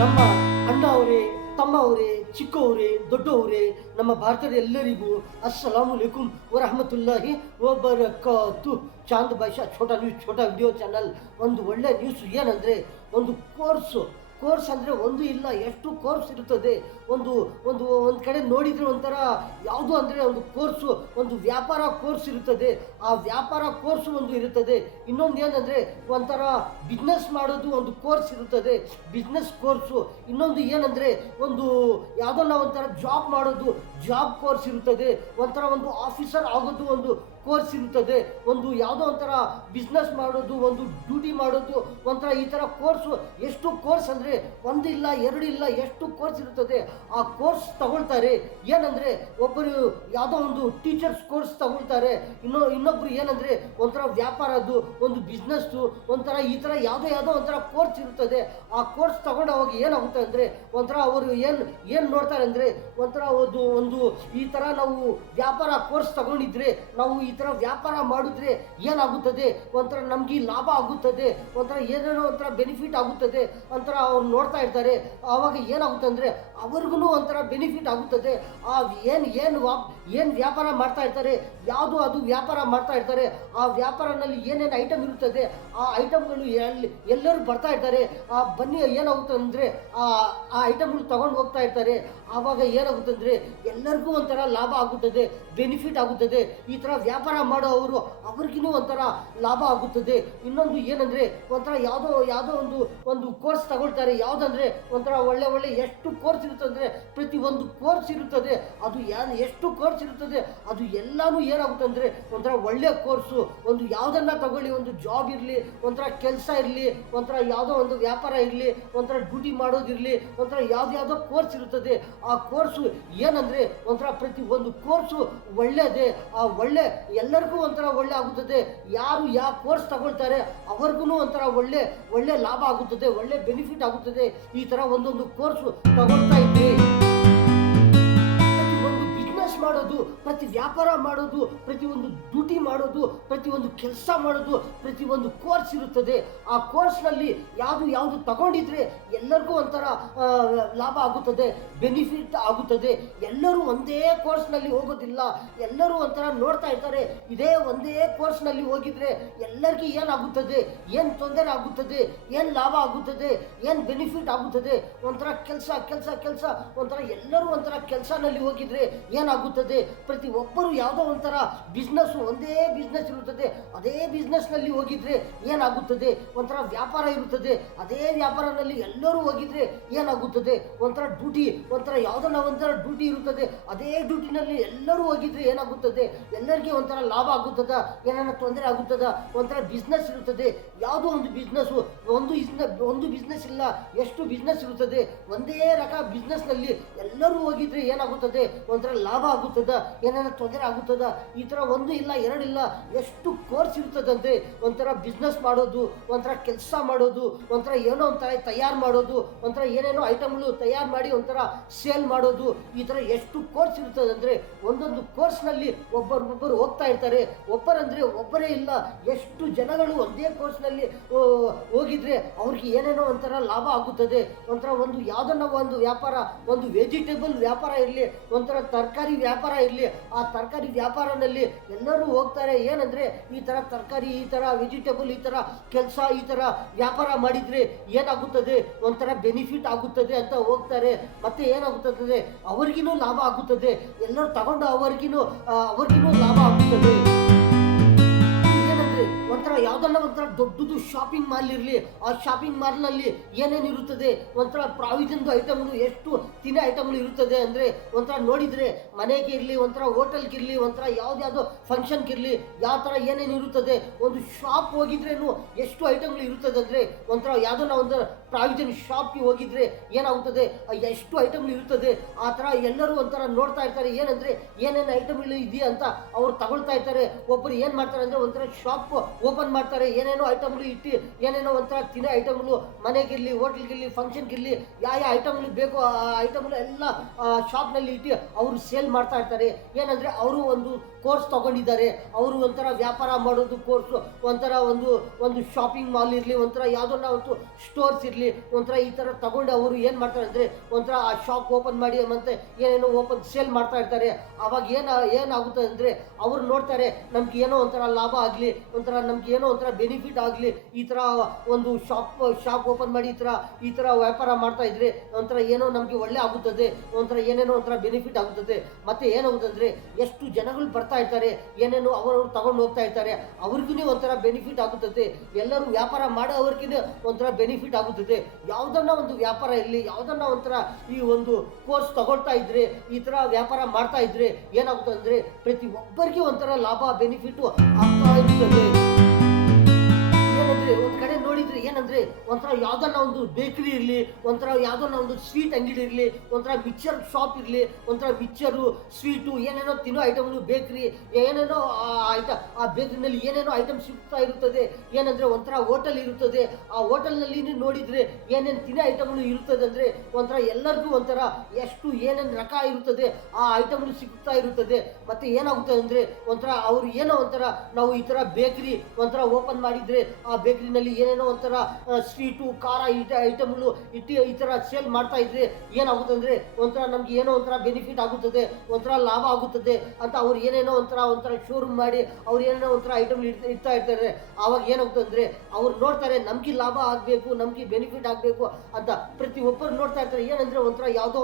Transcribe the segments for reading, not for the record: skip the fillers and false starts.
ನಮ್ಮ ಅಣ್ಣ ಅವರೇ, ತಮ್ಮ ಅವರೇ, ಚಿಕ್ಕವರೇ, ದೊಡ್ಡವರೇ, ನಮ್ಮ ಭಾರತದ ಎಲ್ಲರಿಗೂ ಅಸ್ಸಲಾಮು ಅಲೈಕುಂ ವರಹಮತುಲ್ಲಾಹಿ ವಬರಕಾತು. ಚಾಂದ್ ಭಾಷಾ ಛೋಟಾ ನ್ಯೂಸ್, ಛೋಟಾ ವಿಡಿಯೋ ಚಾನಲ್. ಒಂದು ಒಳ್ಳೆ ನ್ಯೂಸ್ ಏನಂದರೆ, ಒಂದು ಕೋರ್ಸ್ ಅಂದರೆ ಒಂದು ಇಲ್ಲ, ಎಷ್ಟು ಕೋರ್ಸ್ ಇರುತ್ತದೆ. ಒಂದು ಒಂದು ಒಂದು ಕಡೆ ನೋಡಿದರೆ ಒಂಥರ ಯಾವುದು ಅಂದರೆ ಒಂದು ಕೋರ್ಸು, ಒಂದು ವ್ಯಾಪಾರ ಕೋರ್ಸ್ ಇರುತ್ತದೆ. ಆ ವ್ಯಾಪಾರ ಕೋರ್ಸು ಒಂದು ಇರುತ್ತದೆ. ಇನ್ನೊಂದು ಏನಂದರೆ ಒಂಥರ ಬಿಸ್ನೆಸ್ ಮಾಡೋದು ಒಂದು ಕೋರ್ಸ್ ಇರುತ್ತದೆ, ಬಿಸ್ನೆಸ್ ಕೋರ್ಸು. ಇನ್ನೊಂದು ಏನಂದರೆ ಒಂದು ಯಾವುದನ್ನ ಒಂಥರ ಜಾಬ್ ಮಾಡೋದು, ಜಾಬ್ ಕೋರ್ಸ್ ಇರುತ್ತದೆ. ಒಂಥರ ಒಂದು ಆಫೀಸರ್ ಆಗೋದು ಒಂದು ಕೋರ್ಸ್ ಇರುತ್ತದೆ. ಒಂದು ಯಾವುದೋ ಒಂಥರ ಬಿಸ್ನೆಸ್ ಮಾಡೋದು, ಒಂದು ಡ್ಯೂಟಿ ಮಾಡೋದು, ಒಂಥರ ಈ ಥರ ಕೋರ್ಸು. ಎಷ್ಟು ಕೋರ್ಸ್ ಅಂದರೆ ಒಂದು ಇಲ್ಲ, ಎರಡು ಇಲ್ಲ, ಎಷ್ಟು ಕೋರ್ಸ್ ಇರುತ್ತದೆ. ಆ ಕೋರ್ಸ್ ತಗೊಳ್ತಾರೆ. ಏನಂದರೆ ಒಬ್ಬರು ಯಾವುದೋ ಒಂದು ಟೀಚರ್ಸ್ ಕೋರ್ಸ್ ತಗೊಳ್ತಾರೆ, ಇನ್ನೊಬ್ಬರು ಏನಂದರೆ ಒಂಥರ ವ್ಯಾಪಾರದ್ದು, ಒಂದು ಬಿಸ್ನೆಸ್ಸು, ಒಂಥರ ಈ ಥರ ಯಾವುದೋ ಒಂಥರ ಕೋರ್ಸ್ ಇರುತ್ತದೆ. ಆ ಕೋರ್ಸ್ ತಗೊಂಡು ಅವಾಗ ಏನಾಗುತ್ತೆ ಅಂದರೆ ಒಂಥರ ಅವರು ಏನು ನೋಡ್ತಾರೆ ಅಂದರೆ ಒಂಥರ ಒಂದು ಈ ಥರ ನಾವು ವ್ಯಾಪಾರ ಕೋರ್ಸ್ ತಗೊಂಡಿದ್ರೆ, ನಾವು ಈ ಥರ ವ್ಯಾಪಾರ ಮಾಡಿದ್ರೆ ಏನಾಗುತ್ತದೆ, ಒಂಥರ ನಮಗೆ ಲಾಭ ಆಗುತ್ತದೆ, ಒಂಥರ ಏನೇನೋ ಒಂಥರ ಬೆನಿಫಿಟ್ ಆಗುತ್ತದೆ ಒಂಥರ ಅವ್ರು ನೋಡ್ತಾ ಇರ್ತಾರೆ. ಆವಾಗ ಏನಾಗುತ್ತೆ ಅಂದರೆ ಅವ್ರಿಗೂ ಒಂಥರ ಬೆನಿಫಿಟ್ ಆಗುತ್ತದೆ. ಆ ಏನು ವ್ಯಾಪಾರ ಮಾಡ್ತಾ ಇರ್ತಾರೆ, ಯಾವುದು ಅದು ವ್ಯಾಪಾರ ಮಾಡ್ತಾ ಇರ್ತಾರೆ, ಆ ವ್ಯಾಪಾರನಲ್ಲಿ ಏನೇನು ಐಟಮ್ ಇರುತ್ತದೆ, ಆ ಐಟಮ್ಗಳು ಎಲ್ಲರೂ ಬರ್ತಾ ಇರ್ತಾರೆ. ಬನ್ನಿ ಏನಾಗುತ್ತೆ ಅಂದರೆ ಆ ಐಟಮ್ಗಳು ತಗೊಂಡು ಹೋಗ್ತಾ ಇರ್ತಾರೆ. ಆವಾಗ ಏನಾಗುತ್ತೆ ಅಂದರೆ ಎಲ್ಲರಿಗೂ ಒಂಥರ ಲಾಭ ಆಗುತ್ತದೆ, ಬೆನಿಫಿಟ್ ಆಗುತ್ತದೆ. ಈ ಥರ ವ್ಯಾಪಾರ ಮಾಡೋ ಅವ್ರಿಗೂ ಒಂಥರ ಲಾಭ ಆಗುತ್ತದೆ. ಇನ್ನೊಂದು ಏನಂದರೆ ಒಂಥರ ಯಾವುದೋ ಒಂದು ಕೋರ್ಸ್ ತಗೊಳ್ತಾರೆ. ಯಾವುದಂದರೆ ಒಂಥರ ಒಳ್ಳೆ ಎಷ್ಟು ಕೋರ್ಸ್ ಇರುತ್ತದೆ ಅಂದರೆ ಪ್ರತಿ ಒಂದು ಕೋರ್ಸ್ ಇರುತ್ತದೆ. ಅದು ಎಷ್ಟು ಕೋರ್ಸ್ ಇರುತ್ತದೆ ಅದು ಎಲ್ಲನೂ ಏನಾಗುತ್ತೆ ಅಂದರೆ ಒಂಥರ ಒಳ್ಳೆಯ ಕೋರ್ಸು. ಒಂದು ಯಾವುದನ್ನು ತಗೊಳ್ಳಿ, ಒಂದು ಜಾಬ್ ಇರಲಿ, ಒಂಥರ ಕೆಲಸ ಇರಲಿ, ಒಂಥರ ಯಾವುದೋ ಒಂದು ವ್ಯಾಪಾರ ಇರಲಿ, ಒಂಥರ ಡ್ಯೂಟಿ ಮಾಡೋದಿರಲಿ, ಒಂಥರ ಯಾವುದೋ ಕೋರ್ಸ್ ಇರುತ್ತದೆ. ಆ ಕೋರ್ಸು ಏನಂದರೆ ಒಂಥರ ಪ್ರತಿ ಒಂದು ಕೋರ್ಸು ಒಳ್ಳೆಯದೇ. ಆ ಒಳ್ಳೆ ಎಲ್ಲರಿಗೂ ಒಂಥರ ಒಳ್ಳೆ ಆಗುತ್ತದೆ. ಯಾರು ಯಾವ ಕೋರ್ಸ್ ತಗೊಳ್ತಾರೆ ಅವ್ರಿಗೂ ಒಂಥರ ಒಳ್ಳೆ ಲಾಭ ಆಗುತ್ತದೆ, ಒಳ್ಳೆ ಬೆನಿಫಿಟ್ ಆಗುತ್ತದೆ. ಈ ಥರ ಒಂದೊಂದು ಕೋರ್ಸು ತಗೊಳ್ತಾ ಇದ್ರಿ. ಮಾಡೋದು, ಪ್ರತಿ ವ್ಯಾಪಾರ ಮಾಡೋದು, ಪ್ರತಿ ಒಂದು ಡ್ಯೂಟಿ ಮಾಡೋದು, ಪ್ರತಿ ಒಂದು ಕೆಲಸ ಮಾಡೋದು, ಪ್ರತಿ ಒಂದು ಕೋರ್ಸ್ ಇರುತ್ತದೆ. ಆ ಕೋರ್ಸ್ನಲ್ಲಿ ಯಾವುದು ತಗೊಂಡಿದ್ರೆ ಎಲ್ಲರಿಗೂ ಒಂಥರ ಲಾಭ ಆಗುತ್ತದೆ, ಬೆನಿಫಿಟ್ ಆಗುತ್ತದೆ. ಎಲ್ಲರೂ ಒಂದೇ ಕೋರ್ಸ್ನಲ್ಲಿ ಹೋಗೋದಿಲ್ಲ, ಎಲ್ಲರೂ ಒಂಥರ ನೋಡ್ತಾ ಇರ್ತಾರೆ. ಇದೇ ಒಂದೇ ಕೋರ್ಸ್ನಲ್ಲಿ ಹೋಗಿದ್ರೆ ಎಲ್ಲರಿಗೂ ಏನಾಗುತ್ತದೆ, ಏನು ತೊಂದರೆ ಆಗುತ್ತದೆ, ಏನು ಲಾಭ ಆಗುತ್ತದೆ, ಏನು ಬೆನಿಫಿಟ್ ಆಗುತ್ತದೆ. ಒಂಥರ ಕೆಲಸ ಒಂಥರ ಎಲ್ಲರೂ ಒಂಥರ ಕೆಲಸನಲ್ಲಿ ಹೋಗಿದ್ರೆ ಏನಾಗುತ್ತದೆ, ಪ್ರತಿ ಒಬ್ಬರು ಯಾವುದೋ ಒಂಥರ ಬಿಸ್ನೆಸ್, ಒಂದೇ ಬಿಸ್ನೆಸ್ ಇರುತ್ತದೆ. ಅದೇ ಬಿಸ್ನೆಸ್ನಲ್ಲಿ ಹೋಗಿದ್ರೆ ಏನಾಗುತ್ತದೆ, ಒಂಥರ ವ್ಯಾಪಾರ ಇರುತ್ತದೆ. ಅದೇ ವ್ಯಾಪಾರನಲ್ಲಿ ಎಲ್ಲರೂ ಹೋಗಿದ್ರೆ ಏನಾಗುತ್ತದೆ, ಒಂಥರ ಡ್ಯೂಟಿ, ಒಂಥರ ಒಂಥರ ಡ್ಯೂಟಿ ಇರುತ್ತದೆ. ಅದೇ ಡ್ಯೂಟಿನಲ್ಲಿ ಎಲ್ಲರೂ ಹೋಗಿದ್ರೆ ಏನಾಗುತ್ತದೆ, ಎಲ್ಲರಿಗೆ ಒಂಥರ ಲಾಭ ಆಗುತ್ತದ, ಏನಾರ ತೊಂದರೆ ಆಗುತ್ತದ. ಒಂಥರ ಬಿಸ್ನೆಸ್ ಇರುತ್ತದೆ. ಯಾವುದೋ ಒಂದು ಬಿಸ್ನೆಸ್ಸು, ಒಂದು ಬಿಸ್ನೆಸ್ ಇಲ್ಲ, ಎಷ್ಟು ಬಿಸ್ನೆಸ್ ಇರುತ್ತದೆ. ಒಂದೇ ರಕ ಬಿಸ್ನೆಸ್ನಲ್ಲಿ ಎಲ್ಲರೂ ಹೋಗಿದ್ರೆ ಏನಾಗುತ್ತದೆ, ಒಂಥರ ಲಾಭ ಆಗುತ್ತದ, ಏನಾದ್ರು ತೊಂದರೆ ಆಗುತ್ತದ. ಈ ಥರ ಒಂದು ಇಲ್ಲ, ಎರಡಿಲ್ಲ, ಎಷ್ಟು ಕೋರ್ಸ್ ಇರ್ತದಂತೆ. ಒಂಥರ ಬಿಸ್ನೆಸ್ ಮಾಡೋದು, ಒಂಥರ ಕೆಲಸ ಮಾಡೋದು, ಒಂಥರ ಏನೋ ಒಂಥರ ತಯಾರು ಮಾಡೋದು, ಒಂಥರ ಏನೇನೋ ಐಟಮ್ಗಳು ತಯಾರು ಮಾಡಿ ಒಂಥರ ಸೇಲ್ ಮಾಡೋದು. ಈ ಥರ ಎಷ್ಟು ಕೋರ್ಸ್ ಇರ್ತದಂದರೆ ಒಂದೊಂದು ಕೋರ್ಸ್ನಲ್ಲಿ ಒಬ್ಬರು ಹೋಗ್ತಾ ಇರ್ತಾರೆ. ಒಬ್ಬರೇ ಇಲ್ಲ, ಎಷ್ಟು ಜನಗಳು ಒಂದೇ ಕೋರ್ಸ್ನಲ್ಲಿ ಹೋಗಿದ್ರೆ ಅವ್ರಿಗೆ ಏನೇನೋ ಒಂಥರ ಲಾಭ ಆಗುತ್ತದೆ. ಒಂಥರ ಒಂದು ವ್ಯಾಪಾರ, ಒಂದು ವೆಜಿಟೇಬಲ್ ವ್ಯಾಪಾರ ಇರಲಿ, ಒಂಥರ ತರಕಾರಿ ವ್ಯಾಪಾರ ಇರಲಿ, ಆ ತರಕಾರಿ ವ್ಯಾಪಾರನಲ್ಲಿ ಎಲ್ಲರೂ ಹೋಗ್ತಾರೆ. ಏನಂದರೆ ಈ ಥರ ತರಕಾರಿ, ಈ ಥರ ವೆಜಿಟೇಬಲ್, ಈ ಥರ ಕೆಲಸ, ಈ ಥರ ವ್ಯಾಪಾರ ಮಾಡಿದರೆ ಏನಾಗುತ್ತದೆ, ಒಂಥರ ಬೆನಿಫಿಟ್ ಆಗುತ್ತದೆ ಅಂತ ಹೋಗ್ತಾರೆ. ಮತ್ತೆ ಏನಾಗುತ್ತದೆ, ಅವ್ರಿಗೂ ಲಾಭ ಆಗುತ್ತದೆ. ಎಲ್ಲರೂ ತಗೊಂಡು ಅವ್ರಿಗೂ ಲಾಭ ಆಗುತ್ತದೆ. ಒಂಥರ ಒಂಥರ ದೊಡ್ಡದು ಶಾಪಿಂಗ್ ಮಾಲ್ ಇರಲಿ, ಆ ಶಾಪಿಂಗ್ ಮಾಲ್ನಲ್ಲಿ ಏನೇನಿರುತ್ತದೆ, ಒಂಥರ ಪ್ರಾವಿಷನ್ದು ಐಟಮ್ಗಳು, ಎಷ್ಟು ತಿನ್ನೋ ಐಟಮ್ಗಳು ಇರುತ್ತದೆ ಅಂದರೆ ಒಂಥರ ನೋಡಿದರೆ ಮನೆಗೆ ಇರಲಿ, ಒಂಥರ ಹೋಟೆಲ್ಗಿರಲಿ, ಒಂಥರ ಯಾವುದ್ಯಾವುದೋ ಫಂಕ್ಷನ್ಗಿರಲಿ, ಯಾವ ಥರ ಏನೇನಿರುತ್ತದೆ. ಒಂದು ಶಾಪ್ ಹೋಗಿದ್ರೇನು ಎಷ್ಟು ಐಟಮ್ಗಳು ಇರುತ್ತದೆ ಅಂದರೆ ಒಂಥರ ಒಂಥರ ಪ್ರಾವಿಷನ್ ಶಾಪ್ಗೆ ಹೋಗಿದ್ರೆ ಏನಾಗುತ್ತದೆ, ಎಷ್ಟು ಐಟಮ್ಗಳು ಇರುತ್ತದೆ. ಆ ಥರ ಎಲ್ಲರೂ ಒಂಥರ ನೋಡ್ತಾ ಇರ್ತಾರೆ. ಏನಂದರೆ ಏನೇನು ಐಟಮ್ಗಳು ಇದೆಯಾ ಅಂತ ಅವ್ರು ತಗೊಳ್ತಾ ಇರ್ತಾರೆ. ಒಬ್ಬರು ಏನು ಮಾಡ್ತಾರೆ ಅಂದರೆ ಒಂಥರ ಶಾಪ್ ಓಪನ್ ಮಾಡ್ತಾರೆ. ಏನೇನೋ ಐಟಮ್ಗಳು ಇಟ್ಟು, ಏನೇನೋ ಒಂಥರ ತಿನ್ನೋ ಐಟಮ್ಗಳು, ಮನೆಗಿರಲಿ, ಹೋಟ್ಲ್ಗಿರಲಿ, ಫಂಕ್ಷನ್ಗಿರಲಿ, ಯಾವ ಐಟಮ್ಗಳು ಬೇಕೋ ಆ ಐಟಮ್ಗಳು ಎಲ್ಲ ಶಾಪ್ನಲ್ಲಿ ಇಟ್ಟು ಅವರು ಸೇಲ್ ಮಾಡ್ತಾ ಇರ್ತಾರೆ. ಏನಂದರೆ ಅವರು ಕೋರ್ಸ್ ತಗೊಂಡಿದ್ದಾರೆ. ಅವರು ಒಂಥರ ವ್ಯಾಪಾರ ಮಾಡೋದು ಕೋರ್ಸು, ಒಂಥರ ಒಂದು ಶಾಪಿಂಗ್ ಮಾಲ್ ಇರಲಿ, ಒಂಥರ ಯಾವುದನ್ನ ಒಂದು ಸ್ಟೋರ್ಸ್ ಇರಲಿ, ಒಂಥರ ಈ ಥರ ತಗೊಂಡು ಅವರು ಏನು ಮಾಡ್ತಾರೆ ಅಂದರೆ ಒಂಥರ ಆ ಶಾಪ್ ಓಪನ್ ಮಾಡಿ ಮತ್ತು ಏನೇನೋ ಸೇಲ್ ಮಾಡ್ತಾ ಇರ್ತಾರೆ. ಆವಾಗ ಏನಾಗುತ್ತೆ ಅಂದರೆ ಅವ್ರು ನೋಡ್ತಾರೆ ನಮ್ಗೆ ಏನೋ ಒಂಥರ ಲಾಭ ಆಗಲಿ, ಒಂಥರ ನಮ್ಗೆ ಏನೋ ಒಂಥರ ಬೆನಿಫಿಟ್ ಆಗಲಿ, ಈ ಥರ ಒಂದು ಶಾಪ್ ಓಪನ್ ಮಾಡಿ ಈ ಥರ ವ್ಯಾಪಾರ ಮಾಡ್ತಾ ಇದ್ರೆ ಒಂಥರ ಏನೋ ನಮಗೆ ಒಳ್ಳೆ ಆಗುತ್ತದೆ, ಒಂಥರ ಏನೇನೋ ಒಂಥರ ಬೆನಿಫಿಟ್ ಆಗುತ್ತದೆ. ಮತ್ತು ಏನಾಗುತ್ತಂದರೆ ಎಷ್ಟು ಜನಗಳು ಬರ್ತಾ ಇರ್ತಾರೆ, ಏನೇನೋ ಅವರು ತಗೊಂಡು ಹೋಗ್ತಾ ಇರ್ತಾರೆ, ಅವ್ರಿಗೂ ಒಂಥರ ಬೆನಿಫಿಟ್ ಆಗುತ್ತದೆ. ಎಲ್ಲರೂ ವ್ಯಾಪಾರ ಮಾಡೋವ್ರಿಗೂ ಒಂಥರ ಬೆನಿಫಿಟ್ ಆಗುತ್ತದೆ. ಯಾವುದನ್ನ ಒಂದು ವ್ಯಾಪಾರ ಇರಲಿ, ಯಾವುದನ್ನ ಒಂಥರ ಈ ಒಂದು ಕೋರ್ಸ್ ತಗೊಳ್ತಾ ಇದ್ರೆ, ಈ ಥರ ವ್ಯಾಪಾರ ಮಾಡ್ತಾ ಇದ್ರೆ ಏನಾಗುತ್ತೆ ಅಂದರೆ ಪ್ರತಿ ಒಬ್ಬರಿಗೆ ಒಂಥರ ಲಾಭ ಬೆನಿಫಿಟ್ ಆಗ್ತಾ ಇರ್ತದೆ. ಏನಂದ್ರೆ ಒಂದು ಕಡೆ ನೋಡಿದ್ರೆ ಏನಂದ್ರೆ ಒಂಥರ ಯಾವ್ದನ್ನ ಒಂದು ಬೇಕರಿ ಇರಲಿ, ಒಂಥರ ಯಾವ್ದನ್ನ ಒಂದು ಸ್ವೀಟ್ ಅಂಗಡಿ ಇರಲಿ, ಒಂಥರ ಮಿಕ್ಚರ್ ಶಾಪ್ ಇರಲಿ, ಒಂಥರ ಮಿಕ್ಚರು ಸ್ವೀಟು ಏನೇನೋ ತಿನ್ನೋ ಐಟಮ್ಗಳು, ಬೇಕ್ರಿ ಏನೇನೋ ಆ ಬೇಕ್ರಿನಲ್ಲಿ ಏನೇನೋ ಐಟಮ್ ಸಿಗ್ತಾ ಇರುತ್ತದೆ. ಏನಂದ್ರೆ ಒಂಥರ ಹೋಟೆಲ್ ಇರುತ್ತದೆ, ಆ ಹೋಟೆಲ್ನಲ್ಲಿ ನೋಡಿದ್ರೆ ಏನೇನು ತಿನ್ನೋ ಐಟಮ್ಗಳು ಇರುತ್ತದೆ ಅಂದರೆ ಒಂಥರ ಎಲ್ಲರಿಗೂ ಒಂಥರ ಎಷ್ಟು ಏನೇನು ರಕ ಇರುತ್ತದೆ ಆ ಐಟಮ್ಗಳು ಸಿಗ್ತಾ ಇರುತ್ತದೆ. ಮತ್ತೆ ಏನಾಗುತ್ತೆ ಅಂದರೆ ಒಂಥರ ಅವ್ರು ಏನೋ ಒಂಥರ ನಾವು ಈ ಥರ ಬೇಕ್ರಿ ಒಂಥರ ಓಪನ್ ಮಾಡಿದರೆ ಆ ಬೇಕ್ರಿನಲ್ಲಿ ಏನೇನೋ ಒಂಥರ ಸ್ವೀಟು ಖಾರ ಐಟಮ್ಗಳು ಈ ಥರ ಸೇಲ್ ಮಾಡ್ತಾ ಇದ್ರೆ ಏನಾಗುತ್ತೆ ಅಂದರೆ ಒಂಥರ ನಮ್ಗೆ ಏನೋ ಒಂಥರ ಬೆನಿಫಿಟ್ ಆಗುತ್ತದೆ, ಒಂಥರ ಲಾಭ ಆಗುತ್ತದೆ ಅಂತ ಅವ್ರು ಏನೇನೋ ಒಂಥರ ಶೋರೂಮ್ ಮಾಡಿ ಅವ್ರು ಏನೇನೋ ಒಂಥರ ಐಟಮ್ ಇಡ್ತಾ ಇರ್ತಾರೆ. ಆವಾಗ ಏನಾಗುತ್ತೆ ಅಂದರೆ ಅವ್ರು ನೋಡ್ತಾರೆ ನಮ್ಗೆ ಲಾಭ ಆಗಬೇಕು, ನಮ್ಗೆ ಬೆನಿಫಿಟ್ ಆಗಬೇಕು ಅಂತ ಪ್ರತಿ ಒಬ್ಬರು ನೋಡ್ತಾ ಇರ್ತಾರೆ. ಏನಂದರೆ ಒಂಥರ ಯಾವುದೋ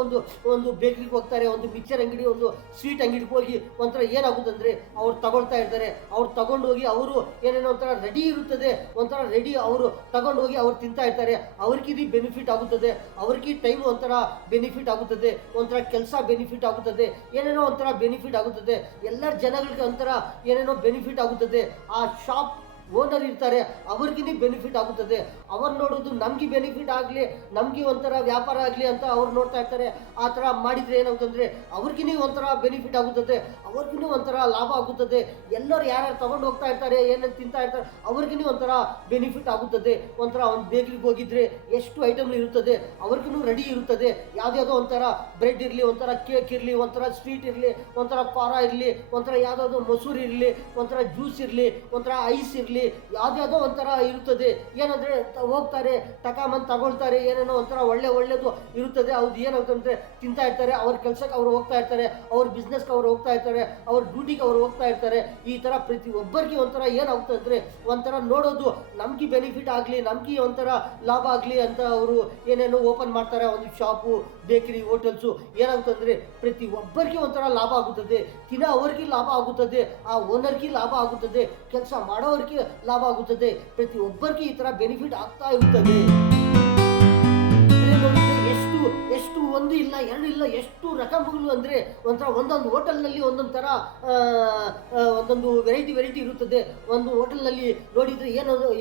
ಒಂದು ಬೇಕ್ರಿಗೆ ಹೋಗ್ತಾರೆ, ಒಂದು ಮಿಕ್ಚರ್ ಅಂಗಡಿ, ಒಂದು ಸ್ವೀಟ್ ಅಂಗಡಿಗೆ ಹೋಗಿ ಒಂಥರ ಏನಾಗುತ್ತೆ ಅಂದರೆ ಅವ್ರು ತಗೊಳ್ತಾ ಇರ್ತಾರೆ. ಅವ್ರು ತಗೊಂಡು ಹೋಗಿ ಅವರು ಏನೇನೋ ಒಂಥರ ರೆಡಿ ಇರುತ್ತದೆ, ಒಂಥರ ರೆಡಿ ಅವರು ತಗೊಂಡು ಹೋಗಿ ಅವ್ರು ತಿಂತಾ ಇರ್ತಾರೆ. ಅವ್ರಿಗೆ ಬೆನಿಫಿಟ್ ಆಗುತ್ತದೆ, ಅವ್ರಿಗೆ ಟೈಮ್ ಒಂಥರ ಬೆನಿಫಿಟ್ ಆಗುತ್ತದೆ, ಒಂಥರ ಕೆಲಸ ಬೆನಿಫಿಟ್ ಆಗುತ್ತದೆ, ಏನೇನೋ ಒಂಥರ ಬೆನಿಫಿಟ್ ಆಗುತ್ತದೆ. ಎಲ್ಲರ ಜನಗಳಿಗೆ ಒಂಥರ ಏನೇನೋ ಬೆನಿಫಿಟ್ ಆಗುತ್ತದೆ. ಆ ಶಾಪ್ ಓನರ್ ಇರ್ತಾರೆ ಅವ್ರಿಗಿನೇ ಬೆನಿಫಿಟ್ ಆಗುತ್ತದೆ. ಅವ್ರು ನೋಡೋದು ನಮ್ಗೆ ಬೆನಿಫಿಟ್ ಆಗಲಿ, ನಮಗೆ ಒಂಥರ ವ್ಯಾಪಾರ ಆಗಲಿ ಅಂತ ಅವ್ರು ನೋಡ್ತಾ ಇರ್ತಾರೆ. ಆ ಥರ ಮಾಡಿದರೆ ಏನಾಗುತ್ತಂದರೆ ಅವ್ರಿಗಿನೇ ಒಂಥರ ಬೆನಿಫಿಟ್ ಆಗುತ್ತದೆ, ಅವ್ರಿಗಿನೂ ಒಂಥರ ಲಾಭ ಆಗುತ್ತದೆ. ಎಲ್ಲರೂ ಯಾರ್ಯಾರು ತಗೊಂಡು ಹೋಗ್ತಾ ಇರ್ತಾರೆ, ಏನೇನು ತಿಂತಾ ಇರ್ತಾರೆ ಅವ್ರಿಗಿನೂ ಒಂಥರ ಬೆನಿಫಿಟ್ ಆಗುತ್ತದೆ. ಒಂಥರ ಒಂದು ಬೇಕ್ರಿಗೆ ಹೋಗಿದ್ರೆ ಎಷ್ಟು ಐಟಮ್ ಇರುತ್ತದೆ ಅವ್ರಿಗೂ ರೆಡಿ ಇರುತ್ತದೆ. ಯಾವುದ್ಯಾವುದೋ ಒಂಥರ ಬ್ರೆಡ್ ಇರಲಿ, ಒಂಥರ ಕೇಕ್ ಇರಲಿ, ಒಂಥರ ಸ್ವೀಟ್ ಇರಲಿ, ಒಂಥರ ಖಾರ ಇರಲಿ, ಒಂಥರ ಯಾವುದಾದ್ರು ಮೊಸರು ಇರಲಿ, ಒಂಥರ ಜ್ಯೂಸ್ ಇರಲಿ, ಒಂಥರ ಐಸ್ ಇರಲಿ, ಯಾವುದ್ಯಾವುದೋ ಒಂಥರ ಇರುತ್ತದೆ. ಏನಂದರೆ ಹೋಗ್ತಾರೆ ತಗೊಂಬಂದು ತಗೊಳ್ತಾರೆ, ಏನೇನೋ ಒಂಥರ ಒಳ್ಳೇದು ಇರುತ್ತದೆ. ಅವ್ರು ಏನಾಗುತ್ತಂದರೆ ತಿಂತಾ ಇರ್ತಾರೆ, ಅವ್ರ ಕೆಲಸಕ್ಕೆ ಅವ್ರು ಹೋಗ್ತಾ ಇರ್ತಾರೆ, ಅವ್ರ ಬಿಸ್ನೆಸ್ಗೆ ಅವ್ರು ಹೋಗ್ತಾ ಇರ್ತಾರೆ, ಅವ್ರ ಡ್ಯೂಟಿಗೆ ಅವ್ರು ಹೋಗ್ತಾ ಇರ್ತಾರೆ. ಈ ಥರ ಪ್ರತಿ ಒಬ್ಬರಿಗೆ ಒಂಥರ ಏನಾಗುತ್ತೆ ಅಂದರೆ ಒಂಥರ ನೋಡೋದು ನಮ್ಗೆ ಬೆನಿಫಿಟ್ ಆಗಲಿ, ನಮ್ಗೆ ಒಂಥರ ಲಾಭ ಆಗಲಿ ಅಂತ ಅವರು ಏನೇನೋ ಓಪನ್ ಮಾಡ್ತಾರೆ, ಒಂದು ಶಾಪು, ಬೇಕರಿ, ಹೋಟೆಲ್ಸು. ಏನಾಗುತ್ತೆ ಅಂದರೆ ಪ್ರತಿ ಒಬ್ಬರಿಗೆ ಒಂಥರ ಲಾಭ ಆಗುತ್ತದೆ, ತಿನ್ನೋ ಅವ್ರಿಗೆ ಲಾಭ ಆಗುತ್ತದೆ, ಆ ಓನರ್ಗೆ ಲಾಭ ಆಗುತ್ತದೆ, ಕೆಲಸ ಮಾಡೋರಿಗೆ ಲಾಭ ಆಗುತ್ತದೆ. ಪ್ರತಿ ಒಬ್ಬರಿಗೆ ಈ ತರ ಬೆನಿಫಿಟ್ ಆಗ್ತಾ ಇರುತ್ತದೆ. ಎಷ್ಟು ಒಂದು ಇಲ್ಲ ಎರಡು ಇಲ್ಲ ಎಷ್ಟು ರಕಗಳು ಅಂದರೆ ಒಂಥರ ಒಂದೊಂದು ಹೋಟೆಲ್ನಲ್ಲಿ ಒಂದೊಂದು ಥರ ಒಂದೊಂದು ವೆರೈಟಿ ಇರುತ್ತದೆ. ಒಂದು ಹೋಟೆಲ್ನಲ್ಲಿ ನೋಡಿದರೆ